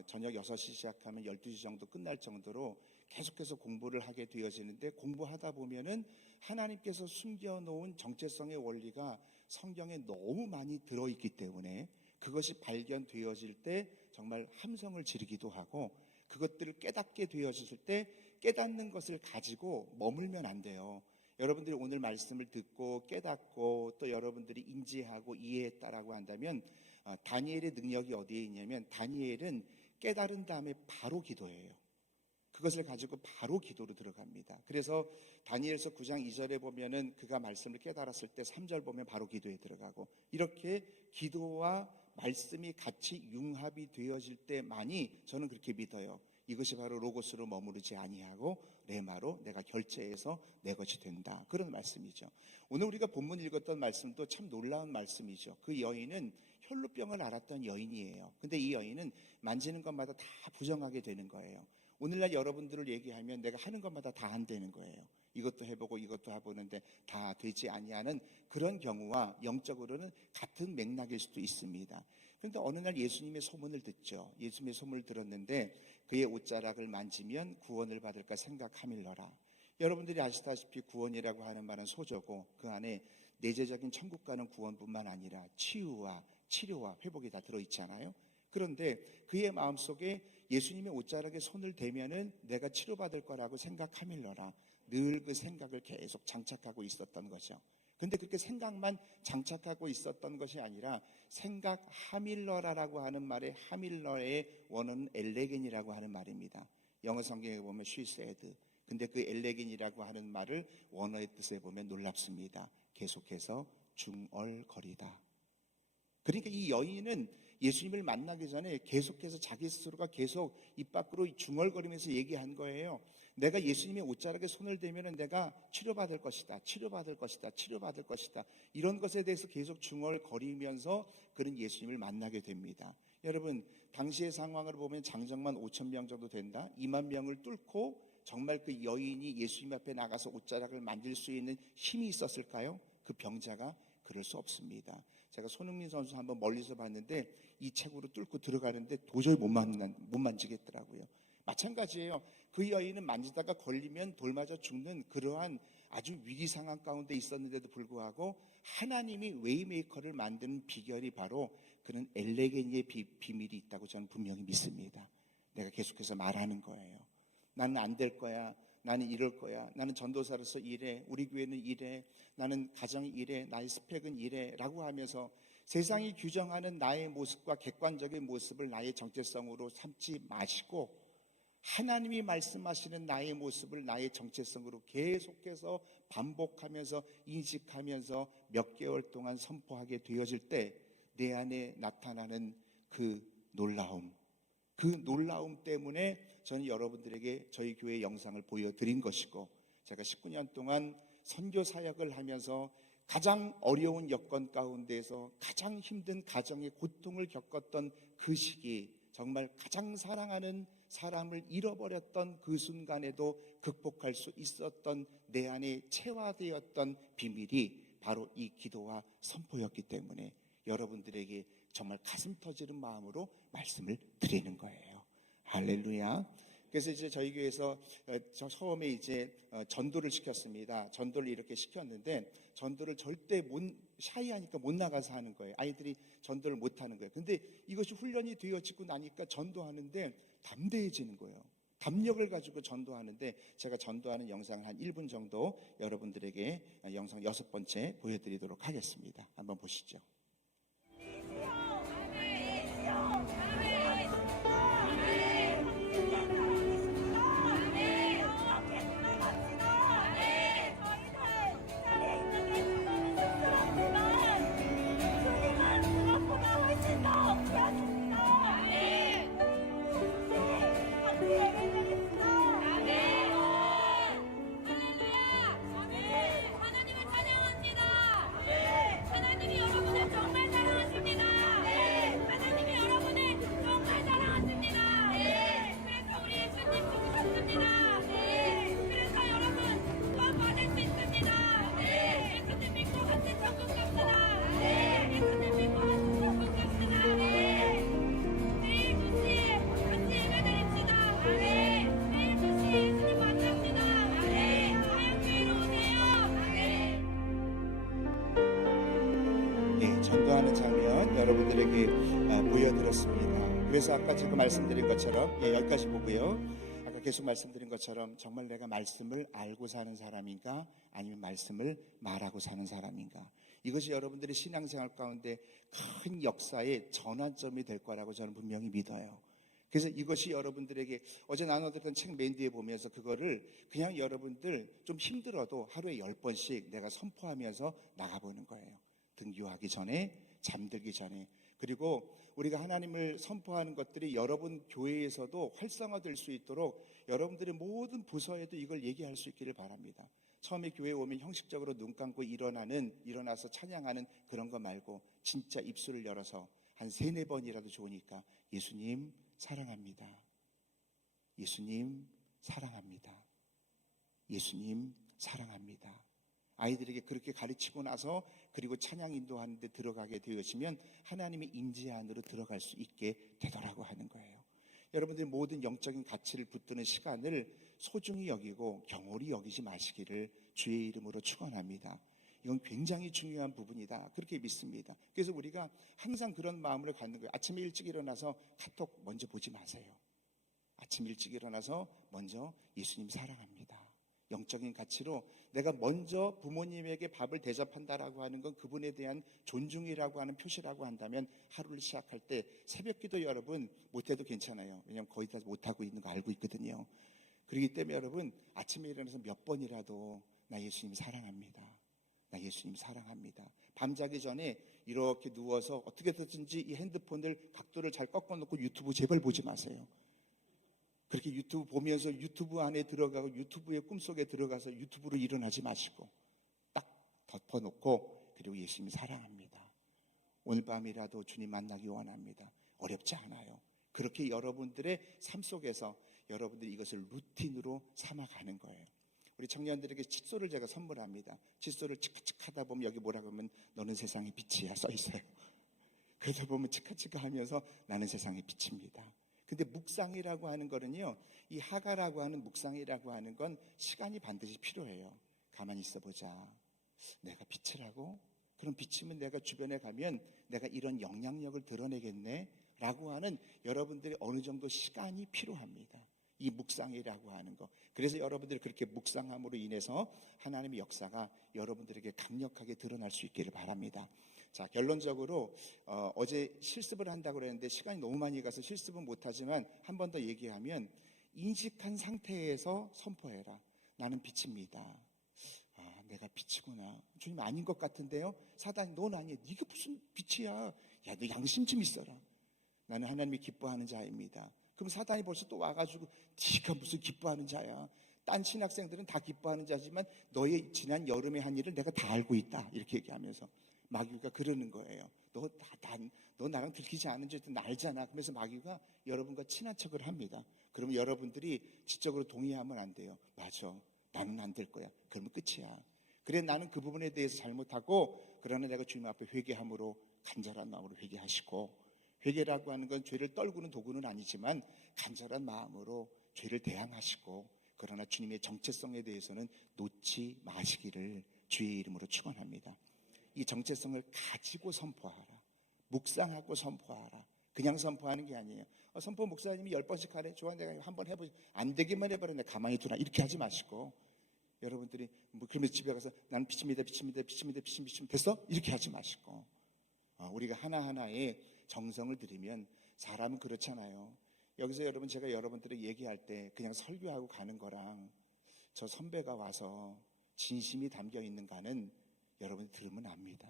저녁 6시 시작하면 12시 정도 끝날 정도로 계속해서 공부를 하게 되어지는데 공부하다 보면은 하나님께서 숨겨놓은 정체성의 원리가 성경에 너무 많이 들어있기 때문에 그것이 발견되어질 때 정말 함성을 지르기도 하고 그것들을 깨닫게 되어졌을 때 깨닫는 것을 가지고 머물면 안 돼요. 여러분들이 오늘 말씀을 듣고 깨닫고 또 여러분들이 인지하고 이해했다라고 한다면 다니엘의 능력이 어디에 있냐면 다니엘은 깨달은 다음에 바로 기도해요. 그것을 가지고 바로 기도로 들어갑니다. 그래서 다니엘서 9장 2절에 보면은 그가 말씀을 깨달았을 때 3절 보면 바로 기도에 들어가고 이렇게 기도와 말씀이 같이 융합이 되어질 때만이 저는 그렇게 믿어요. 이것이 바로 로고스로 머무르지 아니하고 레마로 내가 결제해서 내 것이 된다. 그런 말씀이죠. 오늘 우리가 본문 읽었던 말씀도 참 놀라운 말씀이죠. 그 여인은 혈루병을 앓았던 여인이에요. 근데 이 여인은 만지는 것마다 다 부정하게 되는 거예요. 오늘날 여러분들을 얘기하면 내가 하는 것마다 다 안 되는 거예요. 이것도 해보고 이것도 해보는데 다 되지 아니하는 그런 경우와 영적으로는 같은 맥락일 수도 있습니다. 그런데 어느 날 예수님의 소문을 듣죠. 예수님의 소문을 들었는데 그의 옷자락을 만지면 구원을 받을까 생각하밀러라. 여러분들이 아시다시피 구원이라고 하는 말은 소저고 그 안에 내재적인 천국 가는 구원뿐만 아니라 치유와 치료와 회복이 다 들어있잖아요. 그런데 그의 마음속에 예수님의 옷자락에 손을 대면은 내가 치료받을 거라고 생각하밀러라. 늘 그 생각을 계속 장착하고 있었던 거죠. 근데 그렇게 생각만 장착하고 있었던 것이 아니라 생각하밀러라라고 하는 말에 하밀러의 원어는 엘레겐이라고 하는 말입니다. 영어 성경에 보면 she said. 근데 그 엘레겐이라고 하는 말을 원어의 뜻에 보면 놀랍습니다. 계속해서 중얼거리다. 그러니까 이 여인은 예수님을 만나기 전에 계속해서 자기 스스로가 계속 입 밖으로 중얼거리면서 얘기한 거예요. 내가 예수님의 옷자락에 손을 대면 내가 치료받을 것이다. 치료받을 것이다. 치료받을 것이다. 이런 것에 대해서 계속 중얼거리면서 그런 예수님을 만나게 됩니다. 여러분 당시의 상황을 보면 장정만 5천 명 정도 된다. 2만 명을 뚫고 정말 그 여인이 예수님 앞에 나가서 옷자락을 만질 수 있는 힘이 있었을까요? 그 병자가 그럴 수 없습니다. 제가 손흥민 선수 한번 멀리서 봤는데 이 책으로 뚫고 들어가는데 도저히 못 만지겠더라고요. 마찬가지예요. 그 여인은 만지다가 걸리면 돌맞아 죽는 그러한 아주 위기 상황 가운데 있었는데도 불구하고 하나님이 웨이메이커를 만드는 비결이 바로 그런 엘레겐의 비밀이 있다고 저는 분명히 믿습니다. 내가 계속해서 말하는 거예요. 나는 안 될 거야. 나는 이럴 거야. 나는 전도사로서 이래. 우리 교회는 이래. 나는 가정이 이래. 나의 스펙은 이래. 라고 하면서 세상이 규정하는 나의 모습과 객관적인 모습을 나의 정체성으로 삼지 마시고 하나님이 말씀하시는 나의 모습을 나의 정체성으로 계속해서 반복하면서 인식하면서 몇 개월 동안 선포하게 되어질 때 내 안에 나타나는 그 놀라움 때문에 저는 여러분들에게 저희 교회 영상을 보여드린 것이고 제가 19년 동안 선교 사역을 하면서 가장 어려운 여건 가운데에서 가장 힘든 가정의 고통을 겪었던 그 시기 정말 가장 사랑하는 사람을 잃어버렸던 그 순간에도 극복할 수 있었던 내 안에 체화되었던 비밀이 바로 이 기도와 선포였기 때문에 여러분들에게 정말 가슴 터지는 마음으로 말씀을 드리는 거예요. 할렐루야. 그래서 이제 저희 교회에서 처음에 이제 전도를 시켰습니다. 전도를 이렇게 시켰는데 전도를 절대 샤이하니까 못 나가서 하는 거예요. 아이들이 전도를 못 하는 거예요. 근데 이것이 훈련이 되어지고 나니까 전도하는데 담대해지는 거예요. 담력을 가지고 전도하는데 제가 전도하는 영상을 한 1분 정도 여러분들에게 영상 6번째 보여드리도록 하겠습니다. 한번 보시죠. 여러분들에게 보여드렸습니다. 그래서 아까 제가 말씀드린 것처럼 여기까지 보고요. 아까 계속 말씀드린 것처럼 정말 내가 말씀을 알고 사는 사람인가 아니면 말씀을 말하고 사는 사람인가, 이것이 여러분들의 신앙생활 가운데 큰 역사의 전환점이 될 거라고 저는 분명히 믿어요. 그래서 이것이 여러분들에게 어제 나눠드렸던 책 맨 뒤에 보면서 그거를 그냥 여러분들 좀 힘들어도 하루에 10번씩 내가 선포하면서 나가보는 거예요. 등교하기 전에, 잠들기 전에. 그리고 우리가 하나님을 선포하는 것들이 여러분 교회에서도 활성화될 수 있도록 여러분들의 모든 부서에도 이걸 얘기할 수 있기를 바랍니다. 처음에 교회에 오면 형식적으로 눈 감고 일어나서 찬양하는 그런 거 말고 진짜 입술을 열어서 한 3-4번이라도 좋으니까 예수님 사랑합니다. 예수님 사랑합니다. 예수님 사랑합니다. 아이들에게 그렇게 가르치고 나서 그리고 찬양 인도하는 데 들어가게 되어지면 하나님의 임재 안으로 들어갈 수 있게 되더라고 하는 거예요. 여러분들이 모든 영적인 가치를 붙드는 시간을 소중히 여기고 경홀히 여기지 마시기를 주의 이름으로 축원합니다. 이건 굉장히 중요한 부분이다, 그렇게 믿습니다. 그래서 우리가 항상 그런 마음으로 갖는 거예요. 아침에 일찍 일어나서 카톡 먼저 보지 마세요. 아침 일찍 일어나서 먼저 예수님 사랑합니다. 영적인 가치로 내가 먼저 부모님에게 밥을 대접한다라고 하는 건 그분에 대한 존중이라고 하는 표시라고 한다면 하루를 시작할 때 새벽기도 여러분 못해도 괜찮아요. 왜냐하면 거의 다 못하고 있는 거 알고 있거든요. 그렇기 때문에 여러분 아침에 일어나서 몇 번이라도 나 예수님 사랑합니다. 나 예수님 사랑합니다. 밤자기 전에 이렇게 누워서 어떻게 됐든지 이 핸드폰을 각도를 잘 꺾어놓고 유튜브 제발 보지 마세요. 그렇게 유튜브 보면서 유튜브 안에 들어가고 유튜브의 꿈속에 들어가서 유튜브로 일어나지 마시고 딱 덮어놓고 그리고 예수님 사랑합니다. 오늘 밤이라도 주님 만나기 원합니다. 어렵지 않아요. 그렇게 여러분들의 삶 속에서 여러분들이 이것을 루틴으로 삼아가는 거예요. 우리 청년들에게 칫솔을 제가 선물합니다. 칫솔을 치카치카 하다 보면 여기 뭐라고 하면 너는 세상의 빛이야 써 있어요. 그러다 보면 치카치카 하면서 나는 세상의 빛입니다. 근데 묵상이라고 하는 거는요, 이 하가라고 하는 묵상이라고 하는 건 시간이 반드시 필요해요. 가만히 있어 보자. 내가 빛이라고? 그럼 빛이면 내가 주변에 가면 내가 이런 영향력을 드러내겠네? 라고 하는 여러분들의 어느 정도 시간이 필요합니다. 이 묵상이라고 하는 거. 그래서 여러분들이 그렇게 묵상함으로 인해서 하나님의 역사가 여러분들에게 강력하게 드러날 수 있기를 바랍니다. 자, 결론적으로 어제 실습을 한다고 그랬는데 시간이 너무 많이 가서 실습은 못하지만 한 번 더 얘기하면 인식한 상태에서 선포해라. 나는 빛입니다. 아, 내가 빛이구나. 주님 아닌 것 같은데요? 사단이 넌 아니야. 네가 무슨 빛이야. 야, 너 양심 좀 있어라. 나는 하나님이 기뻐하는 자입니다. 그럼 사단이 벌써 또 와가지고 네가 무슨 기뻐하는 자야. 딴 신학생들은 다 기뻐하는 자지만 너의 지난 여름에 한 일을 내가 다 알고 있다. 이렇게 얘기하면서 마귀가 그러는 거예요. 너 나랑 들키지 않은 줄도 나 알잖아. 그러면서 마귀가 여러분과 친한 척을 합니다. 그러면 여러분들이 지적으로 동의하면 안 돼요. 맞아. 나는 안 될 거야. 그러면 끝이야. 그래 나는 그 부분에 대해서 잘못하고 그러나 내가 주님 앞에 회개함으로 간절한 마음으로 회개하시고, 회개라고 하는 건 죄를 떨구는 도구는 아니지만 간절한 마음으로 죄를 대항하시고, 그러나 주님의 정체성에 대해서는 놓지 마시기를 주의 이름으로 축원합니다. 이 정체성을 가지고 선포하라. 묵상하고 선포하라. 그냥 선포하는 게 아니에요. 선포 목사님이 10번씩 하래. 좋아, 내가 한번 해보지. 안 되기만 해버려. 내가 가만히 두나. 이렇게 하지 마시고 여러분들이 그러면서 집에 가서 나는 빛입니다. 됐어? 이렇게 하지 마시고 우리가 하나하나에 정성을 들이면 사람은 그렇잖아요. 여기서 여러분 제가 여러분들에게 얘기할 때 그냥 설교하고 가는 거랑 저 선배가 와서 진심이 담겨 있는가는 여러분이 들으면 압니다.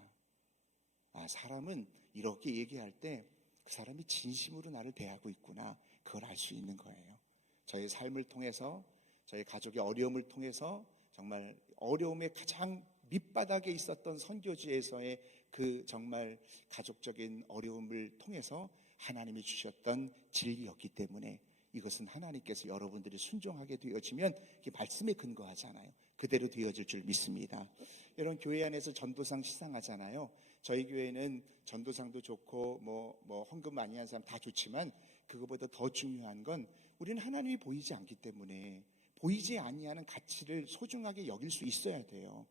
사람은 이렇게 얘기할 때 그 사람이 진심으로 나를 대하고 있구나. 그걸 알 수 있는 거예요. 저의 삶을 통해서, 저희 가족의 어려움을 통해서 정말 어려움의 가장 밑바닥에 있었던 선교지에서의 그 정말 가족적인 어려움을 통해서 하나님이 주셨던 진리였기 때문에 이것은 하나님께서 여러분들이 순종하게 되어지면 이게 말씀에 근거하잖아요. 그대로 되어질 줄 믿습니다. 여러분 교회 안에서 전도상 시상하잖아요. 저희 교회는 전도상도 좋고 뭐 헌금 많이 한 사람 다 좋지만 그거보다 더 중요한 건 우리는 하나님이 보이지 않기 때문에 보이지 아니하는 가치를 소중하게 여길 수 있어야 돼요.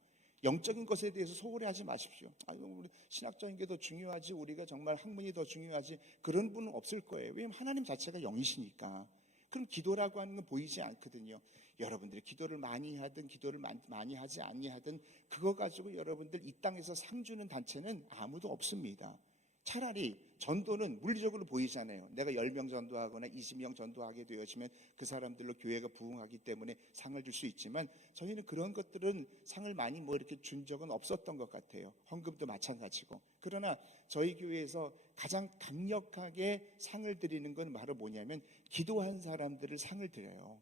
영적인 것에 대해서 소홀히 하지 마십시오. 우리 신학적인 게 더 중요하지, 우리가 정말 학문이 더 중요하지, 그런 분은 없을 거예요. 왜냐하면 하나님 자체가 영이시니까. 그럼 기도라고 하는 건 보이지 않거든요. 여러분들이 기도를 많이 하든 기도를 많이 하지 아니하든 그거 가지고 여러분들 이 땅에서 상 주는 단체는 아무도 없습니다. 차라리 전도는 물리적으로 보이잖아요. 내가 10명 전도하거나 20명 전도하게 되어지면 그 사람들로 교회가 부흥하기 때문에 상을 줄 수 있지만, 저희는 그런 것들은 상을 많이 뭐 이렇게 준 적은 없었던 것 같아요. 헌금도 마찬가지고. 그러나 저희 교회에서 가장 강력하게 상을 드리는 건 바로 뭐냐면 기도한 사람들을 상을 드려요.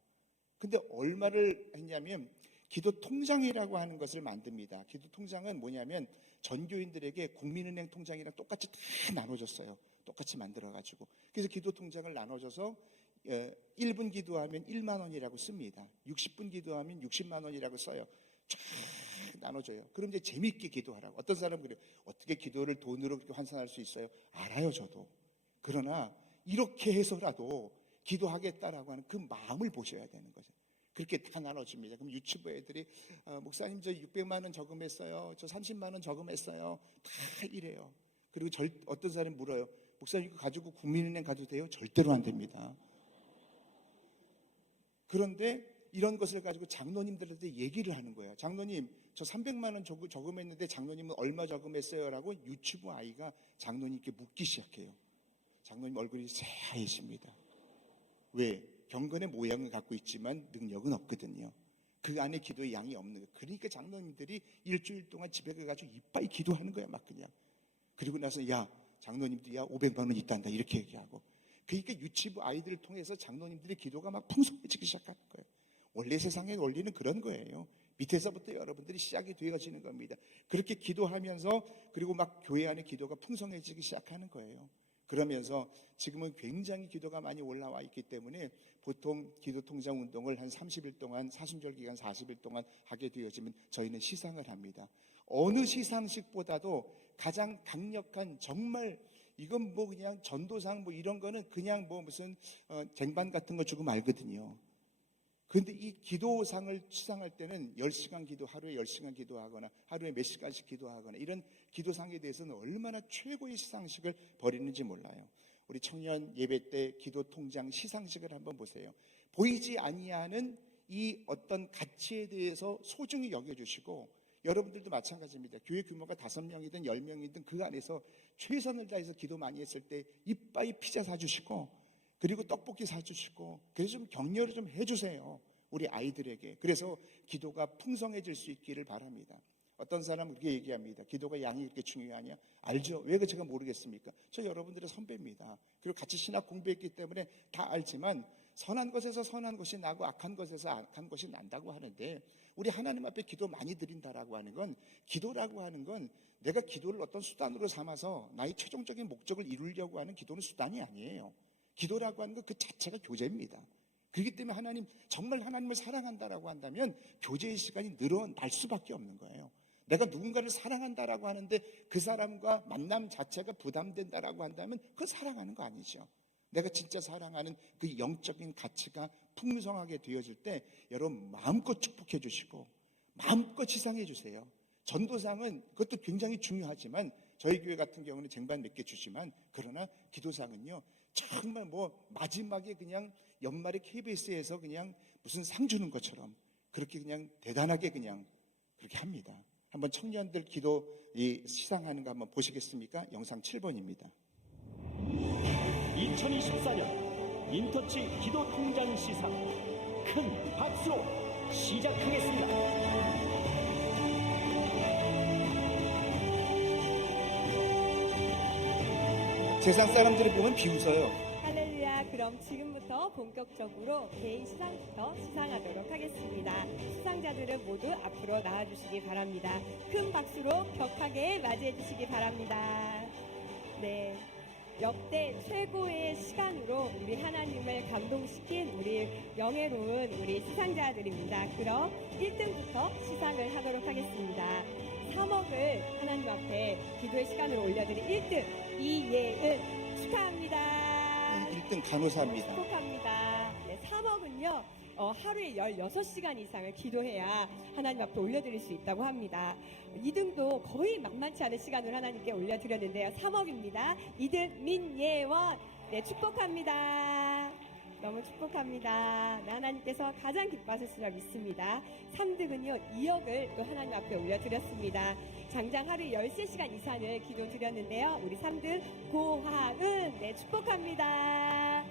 근데 얼마를 했냐면 기도 통장이라고 하는 것을 만듭니다. 기도 통장은 뭐냐면 전교인들에게 국민은행 통장이랑 똑같이 다 나눠줬어요. 똑같이 만들어가지고. 그래서 기도 통장을 나눠줘서 1분 기도하면 1만 원이라고 씁니다. 60분 기도하면 60만 원이라고 써요. 쫙 나눠줘요. 그럼 이제 재밌게 기도하라고. 어떤 사람은 그래요. 어떻게 기도를 돈으로 그렇게 환산할 수 있어요? 알아요, 저도. 그러나 이렇게 해서라도 기도하겠다라고 하는 그 마음을 보셔야 되는 거죠. 그렇게 다 나눠줍니다. 그럼 유튜브 애들이 목사님 저 600만 원 저금했어요. 저 30만 원 저금했어요. 다 이래요. 그리고 어떤 사람이 물어요. 목사님 이거 가지고 국민은행 가도 돼요? 절대로 안 됩니다. 그런데 이런 것을 가지고 장로님들한테 얘기를 하는 거예요. 장로님 저 300만 원 저금했는데 장로님은 얼마 저금했어요? 라고 유튜브 아이가 장로님께 묻기 시작해요. 장로님 얼굴이 새하얘집니다. 왜? 경건의 모양을 갖고 있지만 능력은 없거든요. 그 안에 기도의 양이 없는 거예요. 그러니까 장로님들이 일주일 동안 집에 가가지고 이빠이 기도하는 거야, 막 그냥. 그리고 나서 야 장로님도 야 500만 원 있단다 이렇게 얘기하고. 그러니까 유치부 아이들을 통해서 장로님들의 기도가 막 풍성해지기 시작하는 거예요. 원래 세상의 원리는 그런 거예요. 밑에서부터 여러분들이 시작이 되어지는 겁니다. 그렇게 기도하면서 그리고 막 교회 안에 기도가 풍성해지기 시작하는 거예요. 그러면서 지금은 굉장히 기도가 많이 올라와 있기 때문에 보통 기도통장 운동을 한 30일 동안, 사순절 기간 40일 동안 하게 되어지면 저희는 시상을 합니다. 어느 시상식보다도 가장 강력한, 정말 이건 뭐 그냥 전도상 뭐 이런 거는 그냥 뭐 무슨 쟁반 같은 거 주고 말거든요. 그런데 이 기도상을 시상할 때는 10시간 기도, 하루에 10시간 기도하거나 하루에 몇 시간씩 기도하거나 이런 기도상에 대해서는 얼마나 최고의 시상식을 벌이는지 몰라요. 우리 청년 예배 때 기도 통장 시상식을 한번 보세요. 보이지 아니하는 이 어떤 가치에 대해서 소중히 여겨주시고, 여러분들도 마찬가지입니다. 교회 규모가 5명이든 10명이든 그 안에서 최선을 다해서 기도 많이 했을 때 이빠이 피자 사주시고, 그리고 떡볶이 사주시고, 그래서 좀 격려를 좀 해주세요, 우리 아이들에게. 그래서 기도가 풍성해질 수 있기를 바랍니다. 어떤 사람은 그렇게 얘기합니다. 기도가 양이 그렇게 중요하냐? 알죠. 왜 그 제가 모르겠습니까? 저 여러분들의 선배입니다. 그리고 같이 신학 공부했기 때문에 다 알지만, 선한 것에서 선한 것이 나고 악한 것에서 악한 것이 난다고 하는데, 우리 하나님 앞에 기도 많이 드린다라고 하는 건, 기도라고 하는 건 내가 기도를 어떤 수단으로 삼아서 나의 최종적인 목적을 이루려고 하는 기도는 수단이 아니에요. 기도라고 하는 건 그 자체가 교제입니다. 그렇기 때문에 하나님, 정말 하나님을 사랑한다라고 한다면 교제의 시간이 늘어날 수밖에 없는 거예요. 내가 누군가를 사랑한다라고 하는데 그 사람과 만남 자체가 부담된다라고 한다면 그건 사랑하는 거 아니죠. 내가 진짜 사랑하는 그 영적인 가치가 풍성하게 되어질 때 여러분 마음껏 축복해 주시고 마음껏 시상해 주세요. 전도상은 그것도 굉장히 중요하지만 저희 교회 같은 경우는 쟁반 몇 개 주지만, 그러나 기도상은요 정말 뭐 마지막에 그냥 연말에 KBS에서 그냥 무슨 상 주는 것처럼 그렇게 그냥 대단하게 그냥 그렇게 합니다. 한번 청년들 기도 시상하는 거 한번 보시겠습니까? 영상 7번입니다. 2024년 인터치 기도 통장 시상 큰 박수로 시작하겠습니다. 세상 사람들이 보면 비웃어요. 할렐루야. 그럼 지금부터 본격적으로 개인 시상부터 시상하도록 하겠습니다. 시상자들은 모두 앞으로 나와주시기 바랍니다. 큰 박수로 격하게 맞이해 주시기 바랍니다. 네, 역대 최고의 시간으로 우리 하나님을 감동시킨 우리 명예로운 우리 시상자들입니다. 그럼 1등부터 시상을 하도록 하겠습니다. 3억을 하나님 앞에 기도의 시간으로 올려드린 1등 이예은 축하합니다. 1등 간호사입니다. 축복합니다. 네, 3억은요 하루에 16시간 이상을 기도해야 하나님 앞에 올려드릴 수 있다고 합니다. 2등도 거의 만만치 않은 시간을 하나님께 올려드렸는데요. 3억입니다. 2등 민예원. 네, 축복합니다. 너무 축복합니다. 네, 하나님께서 가장 기뻐하실 줄 믿습니다. 3등은요, 2억을 또 하나님 앞에 올려드렸습니다. 장장 하루에 13시간 이상을 기도 드렸는데요. 우리 3등 고하은. 네, 축복합니다.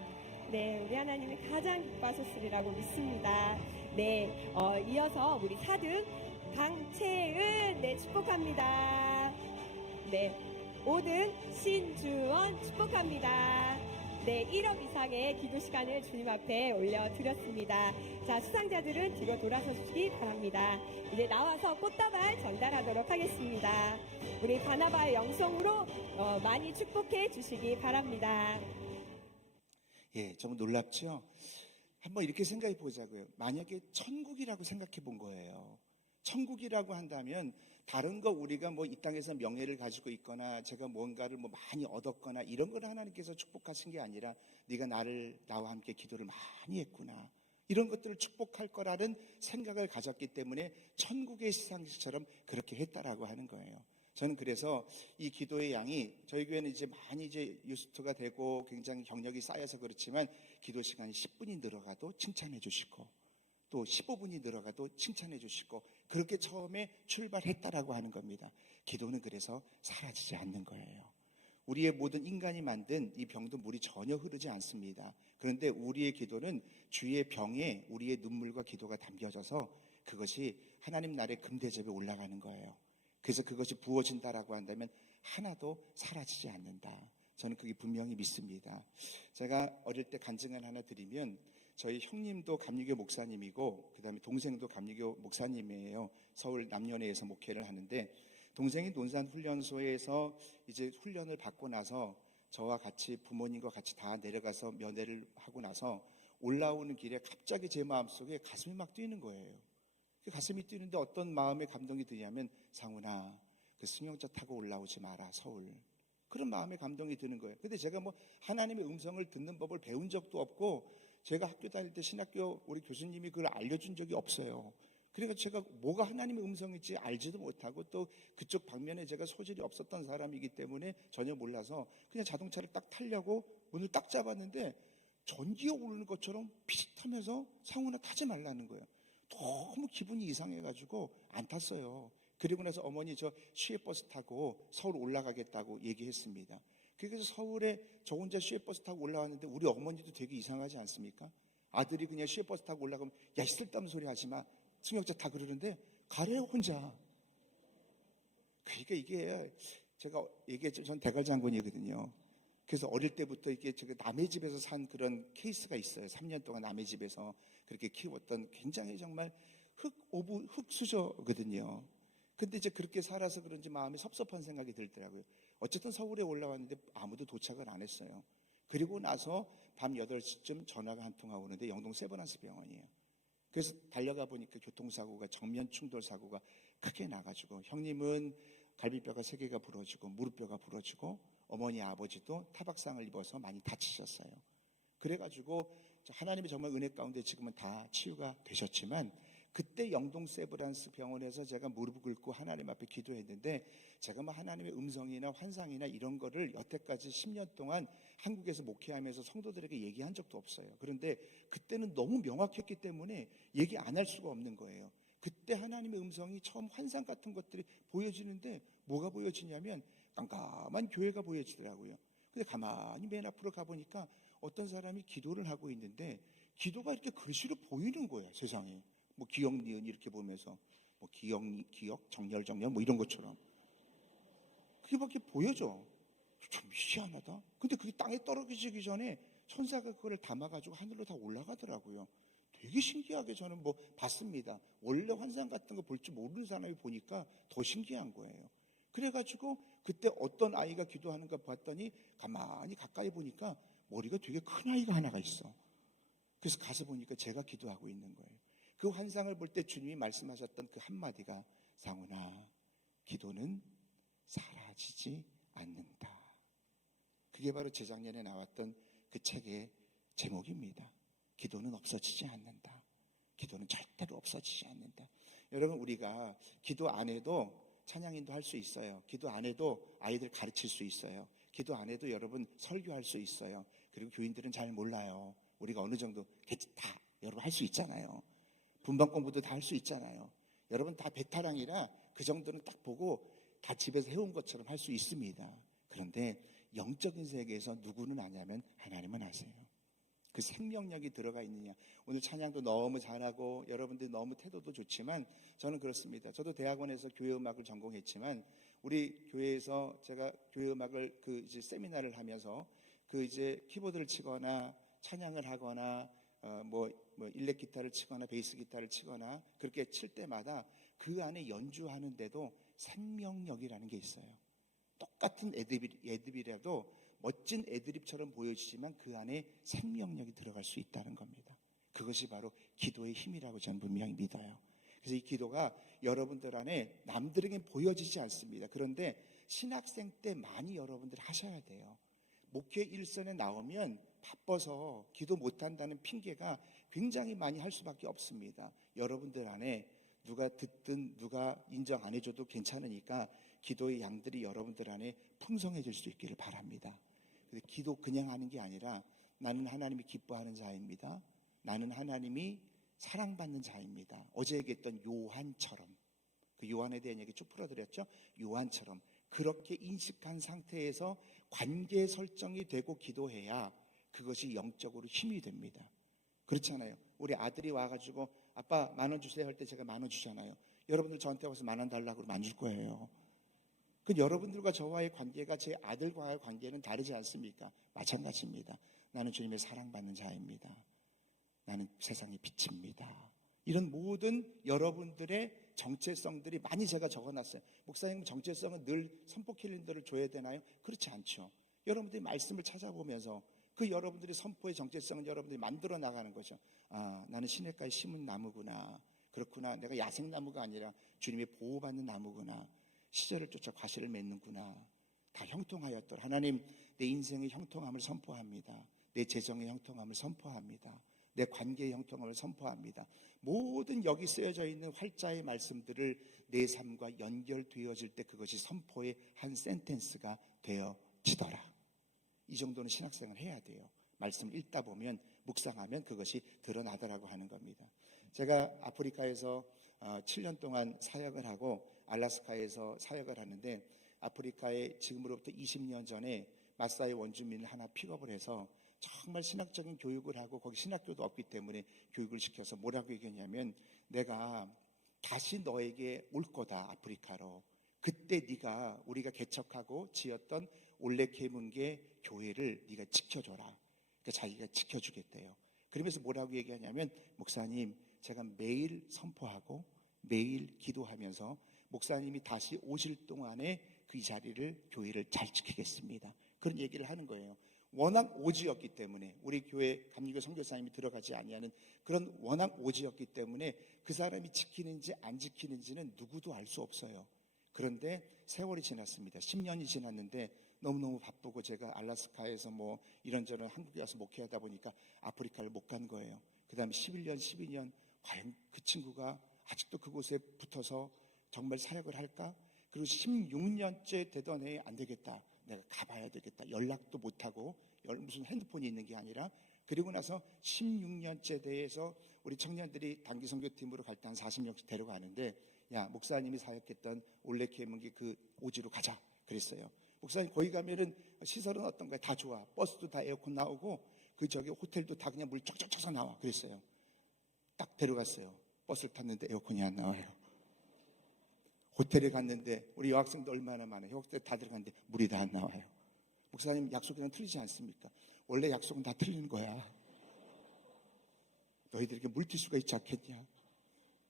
네, 우리 하나님이 가장 기뻐하셨으리라고 믿습니다. 네, 이어서 우리 4등 강채은. 네, 축복합니다. 네, 5등 신주원. 축복합니다. 네, 1억 이상의 기도 시간을 주님 앞에 올려드렸습니다. 자, 수상자들은 뒤로 돌아서 주시기 바랍니다. 이제 나와서 꽃다발 전달하도록 하겠습니다. 우리 바나바의 영성으로 많이 축복해 주시기 바랍니다. 예, 좀 놀랍죠? 한번 이렇게 생각해 보자고요. 만약에 천국이라고 생각해 본 거예요. 천국이라고 한다면 다른 거 우리가 뭐 이 땅에서 명예를 가지고 있거나 제가 뭔가를 뭐 많이 얻었거나 이런 걸 하나님께서 축복하신 게 아니라 네가 나와 함께 기도를 많이 했구나. 이런 것들을 축복할 거라는 생각을 가졌기 때문에 천국의 시상식처럼 그렇게 했다라고 하는 거예요. 저는 그래서 이 기도의 양이 저희 교회는 이제 많이 이제 유스트가 되고 굉장히 경력이 쌓여서 그렇지만 기도 시간이 10분이 늘어가도 칭찬해 주시고 또 15분이 늘어가도 칭찬해 주시고 그렇게 처음에 출발했다라고 하는 겁니다. 기도는 그래서 사라지지 않는 거예요. 우리의 모든 인간이 만든 이 병도 물이 전혀 흐르지 않습니다. 그런데 우리의 기도는 주의 병에 우리의 눈물과 기도가 담겨져서 그것이 하나님 나라의 금대접에 올라가는 거예요. 그래서 그것이 부어진다라고 한다면 하나도 사라지지 않는다. 저는 그게 분명히 믿습니다. 제가 어릴 때 간증을 하나 드리면 저희 형님도 감리교 목사님이고 그다음에 동생도 감리교 목사님이에요. 서울 남녀내에서 목회를 하는데 동생이 논산훈련소에서 이제 훈련을 받고 나서 저와 같이 부모님과 같이 다 내려가서 면회를 하고 나서 올라오는 길에 갑자기 제 마음속에 가슴이 막 뛰는 거예요. 그 가슴이 뛰는데 어떤 마음의 감동이 드냐면 상훈아 그 승용차 타고 올라오지 마라 서울. 그런 마음의 감동이 드는 거예요. 근데 제가 뭐 하나님의 음성을 듣는 법을 배운 적도 없고 제가 학교 다닐 때 신학교 우리 교수님이 그걸 알려준 적이 없어요. 그러니까 제가 뭐가 하나님의 음성인지 알지도 못하고 또 그쪽 방면에 제가 소질이 없었던 사람이기 때문에 전혀 몰라서 그냥 자동차를 딱 타려고 문을 딱 잡았는데 전기가 오르는 것처럼 피식하면서 상훈아 타지 말라는 거예요. 너무 기분이 이상해가지고 안 탔어요. 그리고 나서 어머니 저 시외버스 타고 서울 올라가겠다고 얘기했습니다. 그래서 서울에 저 혼자 시외버스 타고 올라왔는데 우리 어머니도 되게 이상하지 않습니까? 아들이 그냥 시외버스 타고 올라가면 야 쓸데없는 소리 하지 마. 승용차 타 그러는데 가래요 혼자. 그러니까 이게 제가 얘기했죠. 전 대갈장군이거든요. 그래서 어릴 때부터 이게 제가 남의 집에서 산 그런 케이스가 있어요. 3년 동안 남의 집에서 그렇게 키웠던 굉장히 정말 흑수저거든요. 근데 이제 그렇게 살아서 그런지 마음이 섭섭한 생각이 들더라고요. 어쨌든 서울에 올라왔는데 아무도 도착을 안 했어요. 그리고 나서 밤 8시쯤 전화가 한 통화 오는데 영동 세브란스 병원이에요. 그래서 달려가 보니까 교통사고가 정면 충돌 사고가 크게 나가지고 형님은 갈비뼈가 3개가 부러지고 무릎뼈가 부러지고 어머니 아버지도 타박상을 입어서 많이 다치셨어요. 그래가지고 하나님의 정말 은혜 가운데 지금은 다 치유가 되셨지만 그때 영동 세브란스 병원에서 제가 무릎을 꿇고 하나님 앞에 기도했는데 제가 뭐 하나님의 음성이나 환상이나 이런 거를 여태까지 10년 동안 한국에서 목회하면서 성도들에게 얘기한 적도 없어요. 그런데 그때는 너무 명확했기 때문에 얘기 안 할 수가 없는 거예요. 그때 하나님의 음성이 처음 환상 같은 것들이 보여지는데 뭐가 보여지냐면 깜깜한 교회가 보여지더라고요. 근데 가만히 맨 앞으로 가보니까 어떤 사람이 기도를 하고 있는데 기도가 이렇게 글씨로 보이는 거예요. 세상에. 뭐 기억, 니은 이렇게 보면서 뭐 기억, 정렬 뭐 이런 것처럼 그게밖에 보여져. 좀 희한하다. 근데 그게 땅에 떨어지기 전에 천사가 그걸 담아가지고 하늘로 다 올라가더라고요. 되게 신기하게 저는 뭐 봤습니다. 원래 환상 같은 거 볼 줄 모르는 사람이 보니까 더 신기한 거예요. 그래가지고 그때 어떤 아이가 기도하는가 봤더니 가만히 가까이 보니까 머리가 되게 큰 아이가 하나가 있어. 그래서 가서 보니까 제가 기도하고 있는 거예요. 그 환상을 볼 때 주님이 말씀하셨던 그 한마디가 상훈아, 기도는 사라지지 않는다. 그게 바로 재작년에 나왔던 그 책의 제목입니다. 기도는 없어지지 않는다. 기도는 절대로 없어지지 않는다. 여러분, 우리가 기도 안 해도 찬양인도 할 수 있어요. 기도 안 해도 아이들 가르칠 수 있어요. 기도 안 해도 여러분 설교할 수 있어요. 그리고 교인들은 잘 몰라요. 우리가 어느 정도 다 여러분 할 수 있잖아요. 분반 공부도 다 할 수 있잖아요. 여러분 다 베테랑이라 그 정도는 딱 보고 다 집에서 해온 것처럼 할 수 있습니다. 그런데 영적인 세계에서 누구는 아냐면 하나님은 아세요. 그 생명력이 들어가 있느냐. 오늘 찬양도 너무 잘하고 여러분들 너무 태도도 좋지만 저는 그렇습니다. 저도 대학원에서 교회음악을 전공했지만 우리 교회에서 제가 교회음악을 이제 세미나를 하면서 이제 키보드를 치거나 찬양을 하거나 뭐 일렉 기타를 치거나 베이스 기타를 치거나 그렇게 칠 때마다 그 안에 연주하는데도 생명력이라는 게 있어요. 똑같은 애드립이라도 멋진 애드립처럼 보여지지만 그 안에 생명력이 들어갈 수 있다는 겁니다. 그것이 바로 기도의 힘이라고 저는 분명히 믿어요. 그래서 이 기도가 여러분들 안에 남들에겐 보여지지 않습니다. 그런데 신학생 때 많이 여러분들 하셔야 돼요. 목회 일선에 나오면 바빠서 기도 못한다는 핑계가 굉장히 많이 할 수밖에 없습니다. 여러분들 안에 누가 듣든 누가 인정 안 해줘도 괜찮으니까 기도의 양들이 여러분들 안에 풍성해질 수 있기를 바랍니다. 근데 기도 그냥 하는 게 아니라 나는 하나님이 기뻐하는 자입니다. 나는 하나님이 사랑받는 자입니다. 어제 얘기했던 요한처럼, 그 요한에 대한 얘기 쭉 풀어드렸죠. 요한처럼 그렇게 인식한 상태에서 관계 설정이 되고 기도해야 그것이 영적으로 힘이 됩니다. 그렇잖아요. 우리 아들이 와가지고 아빠 10,000원 주세요 할 때 제가 10,000원 주잖아요. 여러분들 저한테 와서 10,000원 달라고 그러면 안 줄 거예요. 그 여러분들과 저와의 관계가 제 아들과의 관계는 다르지 않습니까? 마찬가지입니다. 나는 주님의 사랑받는 자입니다. 나는 세상의 빛입니다. 이런 모든 여러분들의 정체성들이 많이 제가 적어놨어요. 목사님, 정체성은 늘 선포 캘린더를 줘야 되나요? 그렇지 않죠. 여러분들이 말씀을 찾아보면서 그 여러분들의 선포의 정체성을 여러분들이 만들어 나가는 거죠. 아, 나는 시냇가에 심은 나무구나. 그렇구나. 내가 야생나무가 아니라 주님의 보호받는 나무구나. 시절을 쫓아 과실을 맺는구나. 다 형통하였더라. 하나님, 내 인생의 형통함을 선포합니다. 내 재정의 형통함을 선포합니다. 내 관계의 형통함을 선포합니다. 모든 여기 쓰여져 있는 활자의 말씀들을 내 삶과 연결되어질 때 그것이 선포의 한 센텐스가 되어지더라. 이 정도는 신학생을 해야 돼요. 말씀을 읽다 보면 묵상하면 그것이 드러나더라고 하는 겁니다. 제가 아프리카에서 7년 동안 사역을 하고 알래스카에서 사역을 하는데 아프리카에 지금으로부터 20년 전에 마사이 원주민을 하나 픽업을 해서 정말 신학적인 교육을 하고 거기 신학교도 없기 때문에 교육을 시켜서 뭐라고 얘기했냐면 내가 다시 너에게 올 거다 아프리카로. 그때 네가 우리가 개척하고 지었던 올레케문게 교회를 네가 지켜줘라. 그러니까 자기가 지켜주겠대요. 그러면서 뭐라고 얘기하냐면 목사님 제가 매일 선포하고 매일 기도하면서 목사님이 다시 오실 동안에 그 자리를 교회를 잘 지키겠습니다. 그런 얘기를 하는 거예요. 워낙 오지였기 때문에 우리 교회 감리교 선교사님이 들어가지 아니하는 그런 워낙 오지였기 때문에 그 사람이 지키는지 안 지키는지는 누구도 알 수 없어요. 그런데 세월이 지났습니다. 10년이 지났는데 너무너무 바쁘고 제가 알래스카에서 뭐 이런저런 한국에 와서 목회하다 보니까 아프리카를 못 간 거예요. 그 다음에 11년, 12년 과연 그 친구가 아직도 그곳에 붙어서 정말 사역을 할까? 그리고 16년째 되던 해에 안 되겠다. 내가 가봐야 되겠다. 연락도 못하고 무슨 핸드폰이 있는 게 아니라 그리고 나서 16년째 돼서 우리 청년들이 단기 선교팀으로 갈 때 한 40명씩 데려가는데 야 목사님이 사역했던 올레케문게 그 오지로 가자 그랬어요. 목사님 거기 가면은 시설은 어떤가요? 다 좋아. 버스도 다 에어컨 나오고 그 저기 호텔도 다 그냥 물 쫙쫙 쳐서 나와 그랬어요. 딱 데려갔어요. 버스를 탔는데 에어컨이 안 나와요. 호텔에 갔는데 우리 여학생도 얼마나 많아요. 호텔 다 들어갔는데 물이 다 안 나와요. 목사님 약속이랑 틀리지 않습니까? 원래 약속은 다 틀리는 거야. 너희들에게 물티슈가 있지 않겠냐?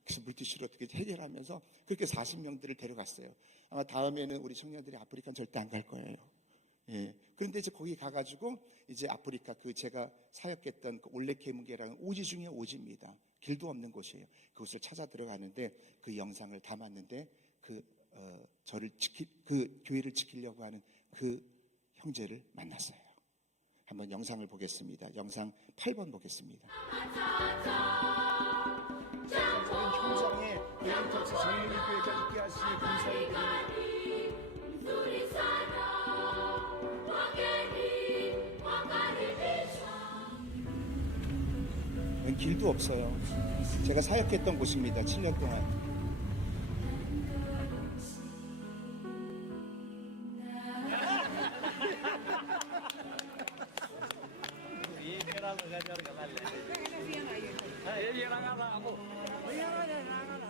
그래서 물티슈를 어떻게 해결하면서 그렇게 40명들을 데려갔어요. 아마 다음에는 우리 청년들이 아프리카는 절대 안 갈 거예요. 예. 그런데 이제 거기 가가지고 이제 아프리카 그 제가 사역했던 그 올레케문게라는 오지 중에 오지입니다. 길도 없는 곳이에요. 그곳을 찾아 들어가는데 그 영상을 담았는데 그 교회를 지키려고 하는 그 형제를 만났어요. 한번 영상을 보겠습니다. 영상 8번 보겠습니다. 성령님께서 함께 하시니 감사를 드립니다. 여기 길도 없어요. 제가 사역했던 곳입니다. 7년 동안.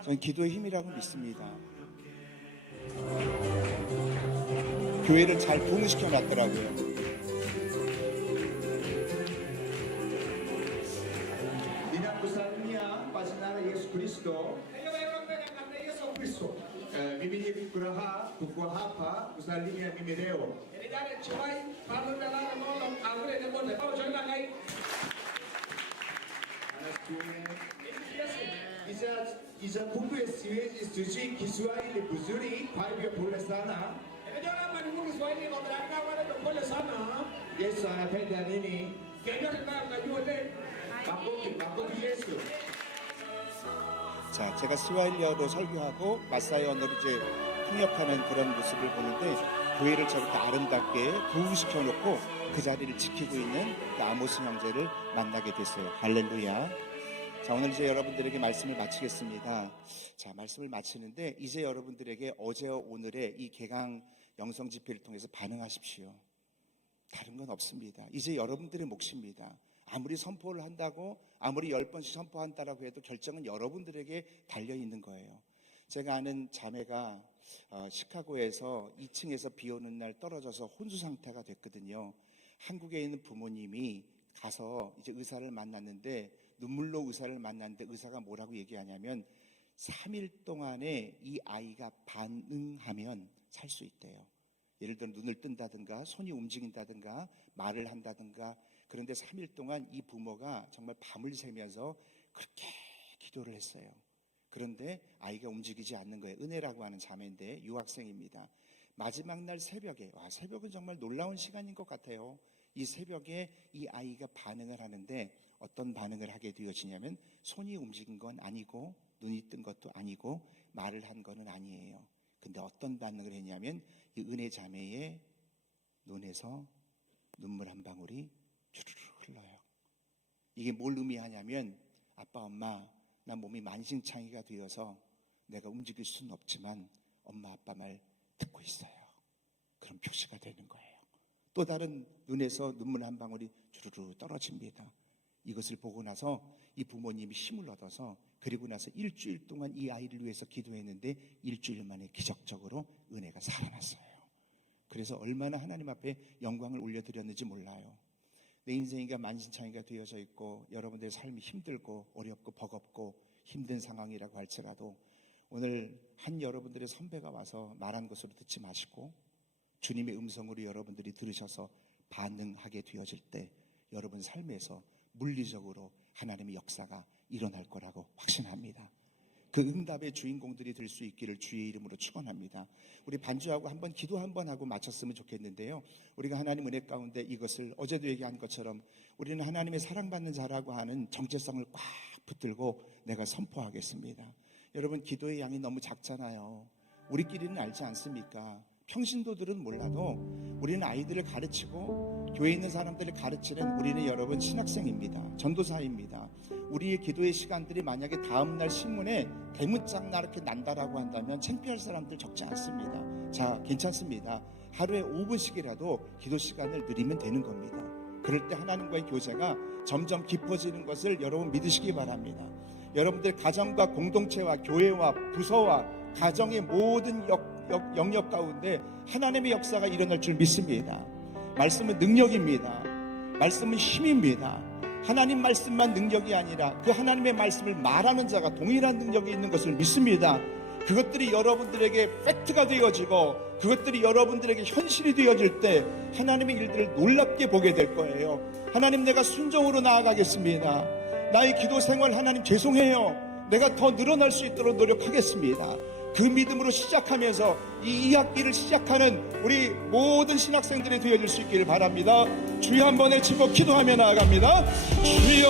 저는 기도의 힘이라고 믿습니다. 교회를 잘 부흥시켜 놨더라고요. Ninakusalimia kwa jina la Yesu Kristo. Mimi ni furaha tuko hapa kusalimia mimi leo. Iza kumbe siwezi sijui Kiswahili vizuri, kwa hivyo pole sana. Yesu anapenda nini? makofi Yesu. 자, 제가 스와힐리어로 설교하고 마사이 언어로 이제 통역하는 그런 모습을 보는데 교회를 저렇게 아름답게 부흥시켜 놓고 그 자리를 지키고 있는 그 아모스 형제를 만나게 됐어요. 할렐루야. 자, 오늘 이제 여러분들에게 말씀을 마치겠습니다. 자, 말씀을 마치는데 이제 여러분들에게 어제와 오늘의 이 개강 영성 집회를 통해서 반응하십시오. 다른 건 없습니다. 이제 여러분들의 몫입니다. 아무리 선포를 한다고, 아무리 10번씩 선포한다라고 해도 결정은 여러분들에게 달려있는 거예요. 제가 아는 자매가 시카고에서 2층에서 비 오는 날 떨어져서 혼수 상태가 됐거든요. 한국에 있는 부모님이 가서 이제 의사를 만났는데, 눈물로 의사를 만났는데 의사가 뭐라고 얘기하냐면 3일 동안에 이 아이가 반응하면 살 수 있대요. 예를 들어 눈을 뜬다든가 손이 움직인다든가 말을 한다든가. 그런데 3일 동안 이 부모가 정말 밤을 새면서 그렇게 기도를 했어요. 그런데 아이가 움직이지 않는 거예요. 은혜라고 하는 자매인데 유학생입니다. 마지막 날 새벽에, 새벽은 정말 놀라운 시간인 것 같아요. 이 새벽에 이 아이가 반응을 하는데 어떤 반응을 하게 되어지냐면 손이 움직인 건 아니고 눈이 뜬 것도 아니고 말을 한 거는 아니에요. 근데 어떤 반응을 했냐면 이 은혜 자매의 눈에서 눈물 한 방울이 주르르 흘러요. 이게 뭘 의미하냐면 아빠 엄마 나 몸이 만신창이가 되어서 내가 움직일 수는 없지만 엄마 아빠 말 듣고 있어요. 그런 표시가 되는 거예요. 또 다른 눈에서 눈물 한 방울이 주르르 떨어집니다. 이것을 보고 나서 이 부모님이 힘을 얻어서 그리고 나서 일주일 동안 이 아이를 위해서 기도했는데 일주일 만에 기적적으로 은혜가 살아났어요. 그래서 얼마나 하나님 앞에 영광을 올려드렸는지 몰라요. 내 인생이가 만신창이가 되어져 있고 여러분들의 삶이 힘들고 어렵고 버겁고 힘든 상황이라고 할지라도 오늘 한 여러분들의 선배가 와서 말한 것으로 듣지 마시고 주님의 음성으로 여러분들이 들으셔서 반응하게 되어질 때 여러분 삶에서 물리적으로 하나님의 역사가 일어날 거라고 확신합니다. 그 응답의 주인공들이 될 수 있기를 주의 이름으로 축원합니다. 우리 반주하고 한번 기도 한번 하고 마쳤으면 좋겠는데요. 우리가 하나님 은혜 가운데 이것을 어제도 얘기한 것처럼 우리는 하나님의 사랑받는 자라고 하는 정체성을 꽉 붙들고 내가 선포하겠습니다. 여러분 기도의 양이 너무 작잖아요. 우리끼리는 알지 않습니까? 평신도들은 몰라도 우리는 아이들을 가르치고 교회에 있는 사람들을 가르치는 우리는 여러분 신학생입니다. 전도사입니다. 우리의 기도의 시간들이 만약에 다음날 신문에 대문짝 이렇게 난다라고 한다면 창피할 사람들 적지 않습니다. 자, 괜찮습니다. 하루에 5분씩이라도 기도 시간을 드리면 되는 겁니다. 그럴 때 하나님과의 교제가 점점 깊어지는 것을 여러분 믿으시기 바랍니다. 여러분들 가정과 공동체와 교회와 부서와 가정의 모든 영역 가운데 하나님의 역사가 일어날 줄 믿습니다. 말씀은 능력입니다. 말씀은 힘입니다. 하나님 말씀만 능력이 아니라 그 하나님의 말씀을 말하는 자가 동일한 능력이 있는 것을 믿습니다. 그것들이 여러분들에게 팩트가 되어지고 그것들이 여러분들에게 현실이 되어질 때 하나님의 일들을 놀랍게 보게 될 거예요. 하나님 내가 순종으로 나아가겠습니다. 나의 기도 생활 하나님 죄송해요. 내가 더 늘어날 수 있도록 노력하겠습니다. 그 믿음으로 시작하면서 이 2학기를 시작하는 우리 모든 신학생들이 되어질 수 있기를 바랍니다. 주여 한번 외치고 기도하며 나아갑니다. 주여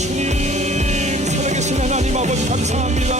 주님 감사합니다.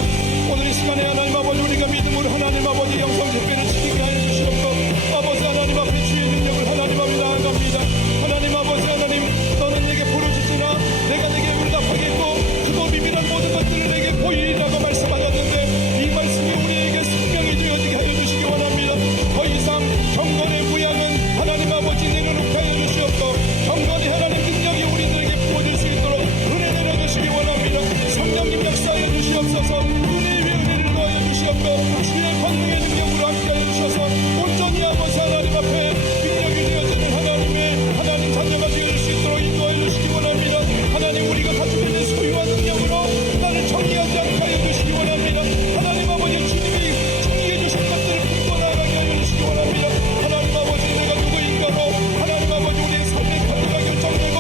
오늘 이 시간에 하나님 아버지 우리가 믿음으로 하나님 아버지 영성집회를 지키게 하여 주시옵소서. 아버지 하나님 앞에 주의 능력을 하나님 앞에 나아갑니다. 하나님 아버지 하나님 너는 내게 부르짖으나 내가 내게 응답하겠고 크고 비밀한 모든 것들을 내게 보이리라고 말씀하셨는데 이 말씀이 우리에게 생명이 되어지게 하여 주시기 원합니다. 더 이상 경건의 무양은 하나님 아버지 내려놓게 하여 주시옵고 경건의 하나님 능력이 우리들에게 부어질 수 있도록 은혜 내려주시기 원합니다. 성령님 역사하여 주시옵소서. 은혜 위에 은혜를 더하여 주시옵고 주의 권능의 능력으로 함께하여 주셔서 온전히 아버지 하나님 앞에 능력이 되어지는 하나님 자녀가 되어질 수 있도록 인도하여 주시기 원합니다. 하나님 우리가 가지고 있는 소유와 능력으로 나를 정리하지 않게 하여 주시기 원합니다. 하나님 아버지 주님이 정리해 주신 것들을 품고 나아가게 하여 주시기 원합니다. 하나님 아버지 내가 누구인가로 하나님 아버지 우리의 삶의 태도가 결정되고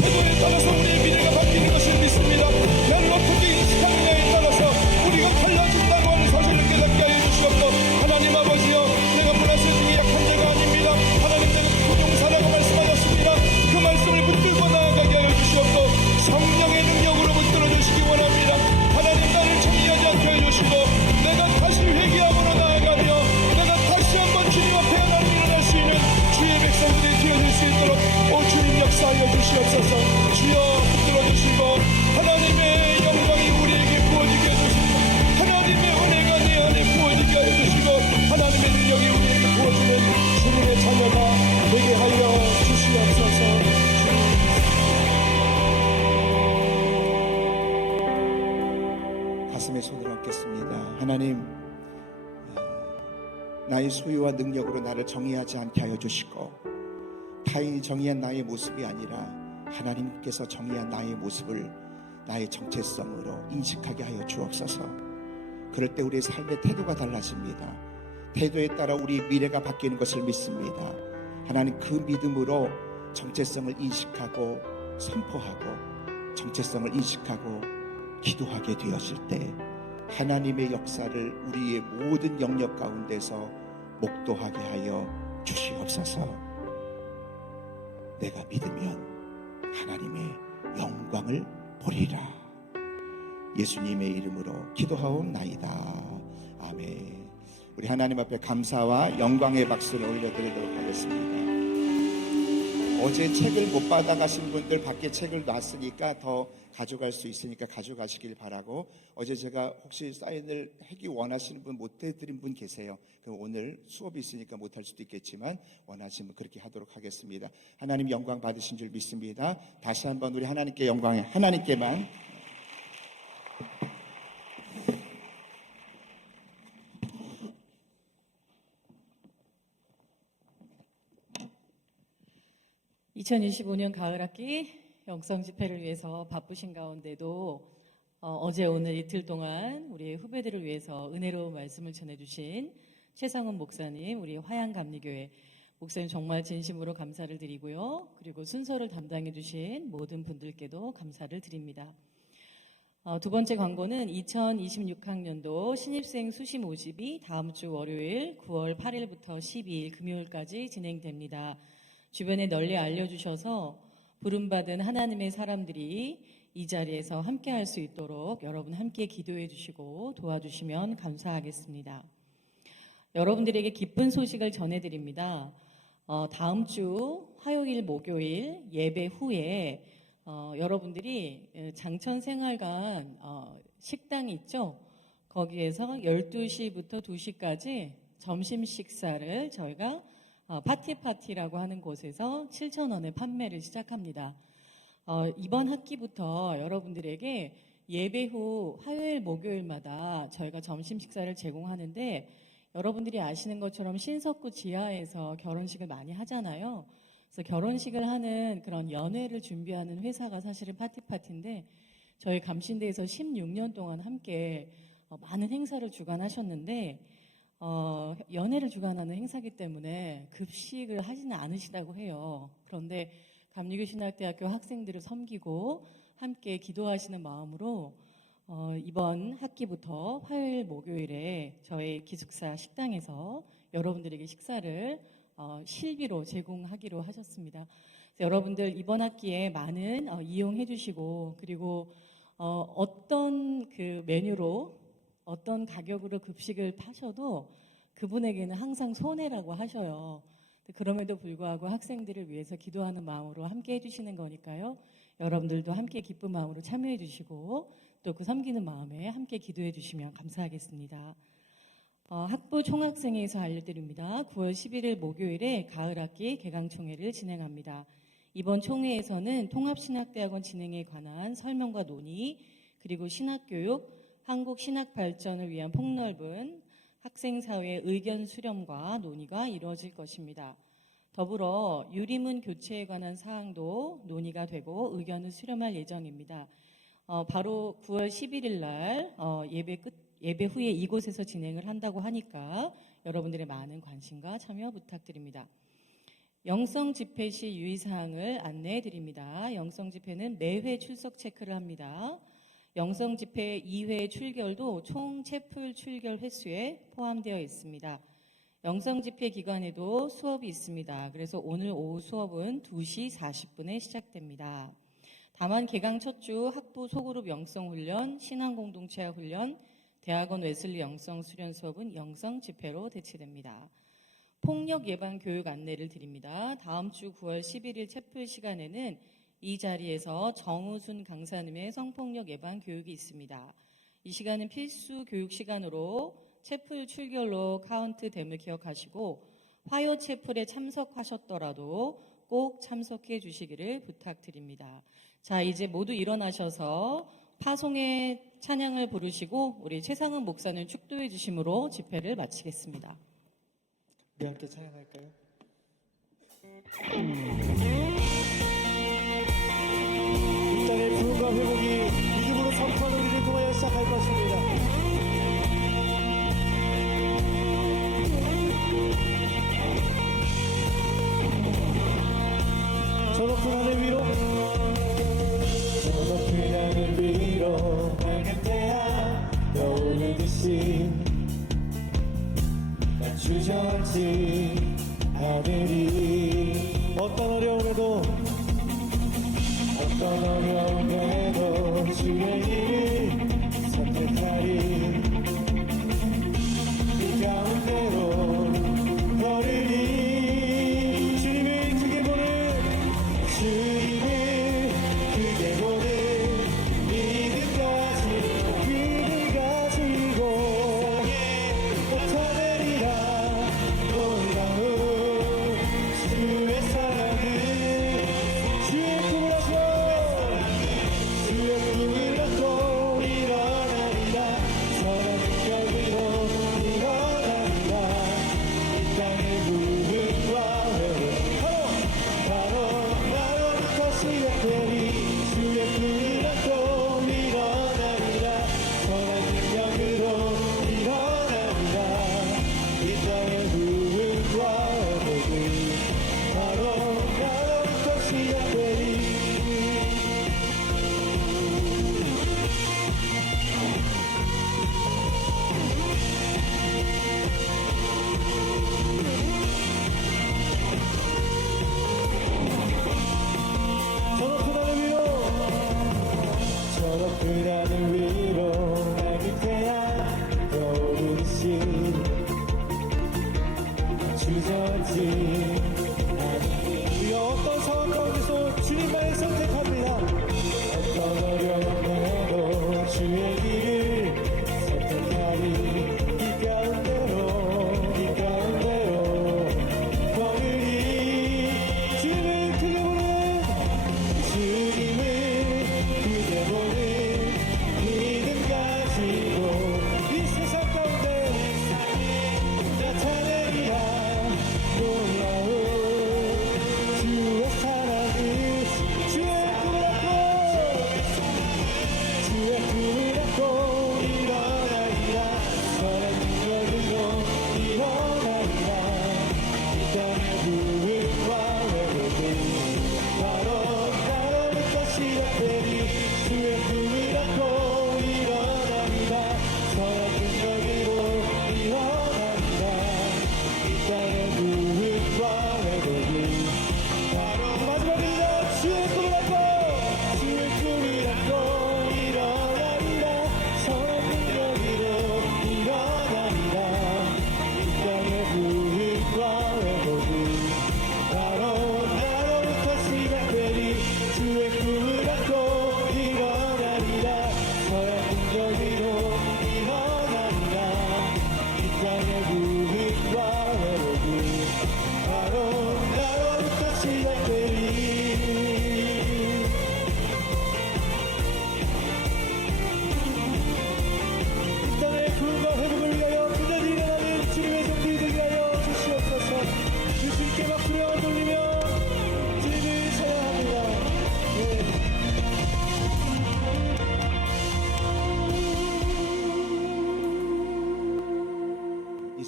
태도에 따라서 우리의 미래가 바뀌는 것을 믿습니다. 나를 어떻게 인식하느냐에 따라서 우리가 달라진다고 하는 사실을 깨닫게 하여 주시옵고 하나님 아버지여 내가 문화세 중에 약한 자가 아닙니다. 하나님 내가 부용사라고 말씀하셨습니다. 그 말씀을 붙들고 나아가게 하여 주시옵고 성령의 능력으로 붙들어 주시기 원합니다. 하나님 나를 정리하지 않게 해주시고 내가 다시 회개함으로 나아가며 내가 다시 한번 주님 앞에 하나님 일어날 수 있는 주의 백성들이 되어질 수 있도록 오 주님 역사하여 주시옵소서. 주여 붙들어 주시고 하나님의 영광이 우리에게 부어지게 해주시고 하나님의 은혜가 내 안에 부어지게 하여 주시고 하나님의 능력이 우리에게 부어지는 주님의 자녀가 되게 하여 주시옵소서. 가슴에 손을 얹겠습니다. 하나님, 나의 소유와 능력으로 나를 정의하지 않게 하여 주시고 타인이 정의한 나의 모습이 아니라 하나님께서 정의한 나의 모습을 나의 정체성으로 인식하게 하여 주옵소서. 그럴 때 우리의 삶의 태도가 달라집니다. 태도에 따라 우리 미래가 바뀌는 것을 믿습니다. 하나님 그 믿음으로 정체성을 인식하고 선포하고 정체성을 인식하고 기도하게 되었을 때 하나님의 역사를 우리의 모든 영역 가운데서 목도하게 하여 주시옵소서. 내가 믿으면 하나님의 영광을 보리라. 예수님의 이름으로 기도하옵나이다. 아멘. 우리 하나님 앞에 감사와 영광의 박수를 올려드리도록 하겠습니다. 어제 책을 못 받아가신 분들 밖에 책을 놨으니까 더 가져갈 수 있으니까 가져가시길 바라고, 어제 제가 혹시 사인을 하기 원하시는 분 못 해드린 분 계세요. 그럼 오늘 수업이 있으니까 못할 수도 있겠지만 원하시면 그렇게 하도록 하겠습니다. 하나님 영광 받으신 줄 믿습니다. 다시 한번 우리 하나님께 영광해, 하나님께만. (2025년) 가을학기 영성 집회를 위해서 바쁘신 가운데도 어제 오늘 이틀 동안 우리 후배들을 위해서 은혜로운 말씀을 전해주신 최상훈 목사님, 우리 화양감리교회 목사님 정말 진심으로 감사를 드리고요. 그리고 순서를 담당해 주신 모든 분들께도 감사를 드립니다. 두 번째 광고는 2026학년도 신입생 수시 모집이 다음 주 월요일 9월 8일부터 12일 금요일까지 진행됩니다. 주변에 널리 알려주셔서 부름받은 하나님의 사람들이 이 자리에서 함께 할 수 있도록 여러분 함께 기도해 주시고 도와주시면 감사하겠습니다. 여러분들에게 기쁜 소식을 전해드립니다. 다음 주 화요일, 목요일 예배 후에 여러분들이 장천생활관 식당이 있죠? 거기에서 12시부터 2시까지 점심 식사를 저희가 파티라고 하는 곳에서 7,000원에 판매를 시작합니다. 이번 학기부터 여러분들에게 예배 후 화요일, 목요일마다 저희가 점심 식사를 제공하는데, 여러분들이 아시는 것처럼 신석구 지하에서 결혼식을 많이 하잖아요. 그래서 결혼식을 하는 그런 연회를 준비하는 회사가 사실은 파티인데, 저희 감신대에서 16년 동안 함께 많은 행사를 주관하셨는데, 연회를 주관하는 행사기 때문에 급식을 하지는 않으시다고 해요. 그런데 감리교신학대학교 학생들을 섬기고 함께 기도하시는 마음으로 이번 학기부터 화요일, 목요일에 저희 기숙사 식당에서 여러분들에게 식사를 실비로 제공하기로 하셨습니다. 여러분들 이번 학기에 많은 이용해 주시고, 그리고 어떤 그 메뉴로 어떤 가격으로 급식을 파셔도 그분에게는 항상 손해라고 하셔요. 그럼에도 불구하고 학생들을 위해서 기도하는 마음으로 함께 해주시는 거니까요. 여러분들도 함께 기쁜 마음으로 참여해 주시고 또 그 섬기는 마음에 함께 기도해 주시면 감사하겠습니다. 학부 총학생회에서 알려드립니다. 9월 11일 목요일에 가을학기 개강총회를 진행합니다. 이번 총회에서는 통합신학대학원 진행에 관한 설명과 논의, 그리고 신학교육, 한국 신학 발전을 위한 폭넓은 학생사회의 의견 수렴과 논의가 이루어질 것입니다. 더불어 유리문 교체에 관한 사항도 논의가 되고 의견을 수렴할 예정입니다. 바로 9월 11일 날 예배 후에 이곳에서 진행을 한다고 하니까 여러분들의 많은 관심과 참여 부탁드립니다. 영성 집회 시 유의사항을 안내해 드립니다. 영성 집회는 매회 출석 체크를 합니다. 영성 집회 2회 출결도 총 채플 출결 횟수에 포함되어 있습니다. 영성 집회 기간에도 수업이 있습니다. 그래서 오늘 오후 수업은 2시 40분에 시작됩니다. 다만 개강 첫 주 학부 소그룹 영성 훈련, 신앙공동체 훈련, 대학원 웨슬리 영성 수련 수업은 영성 집회로 대체됩니다. 폭력 예방 교육 안내를 드립니다. 다음 주 9월 11일 채플 시간에는 이 자리에서 정우순 강사님의 성폭력 예방 교육이 있습니다. 이 시간은 필수 교육 시간으로 채플 출결로 카운트됨을 기억하시고 화요 채플에 참석하셨더라도 꼭 참석해 주시기를 부탁드립니다. 자, 이제 모두 일어나셔서 파송의 찬양을 부르시고 우리 최상은 목사님 축도해 주심으로 집회를 마치겠습니다. 우리 함께 찬양할까요? 이 땅의 부흥과 회복이 믿음으로 선포하는 우리를 통하여 시작할 것입니다. 저 높은 하늘 위로, 저 높은 하늘 위로 맑은 태양 떠오르듯이 주저앉지 하늘이 어떤 어려움에도 주의 길을 선택하리 그 가운데로 걸으리 주님을 크게 보는 믿음까지 그를 가지고 나타내리라 놀라운 주의 사랑을 주의 꿈을 하셔 주의 꿈을 안고 일어나리라 선한 능력으로 일어나리라 이 땅의 부흥과 회복 바로 것이 되리 주의 꿈을 안고 일어나리라 선한 능력으로 일어나리라 이 땅의 부흥과 회복이 바로 것이 되리 저 높은 하늘 위로 맑은 태양 떠오르듯이 주저앉지 우리 어떤 상황 가운데서 주님만을 선택합니다. 어떤 어려움에도 주의 길을 선택하리 이 가운데로 걸으리 주님을 크게 보는 주님을 크게 보는 믿음과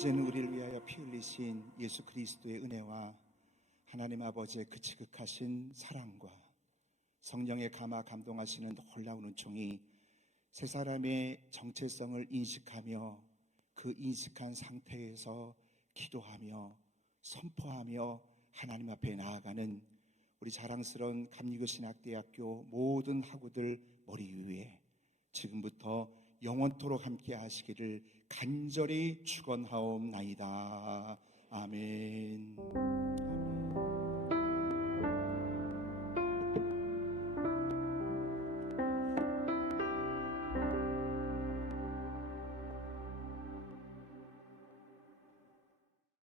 이제는 우리를 위하여 피 흘리신 예수 그리스도의 은혜와 하나님 아버지의 그 지극하신 사랑과 성령의 감화 감동하시는 놀라운 은총이 세 사람의 정체성을 인식하며 그 인식한 상태에서 기도하며 선포하며 하나님 앞에 나아가는 우리 자랑스러운 감리교신학대학교 모든 학우들 머리 위에 지금부터 영원토록 함께 하시기를 간절히 축원하옵나이다. 아멘.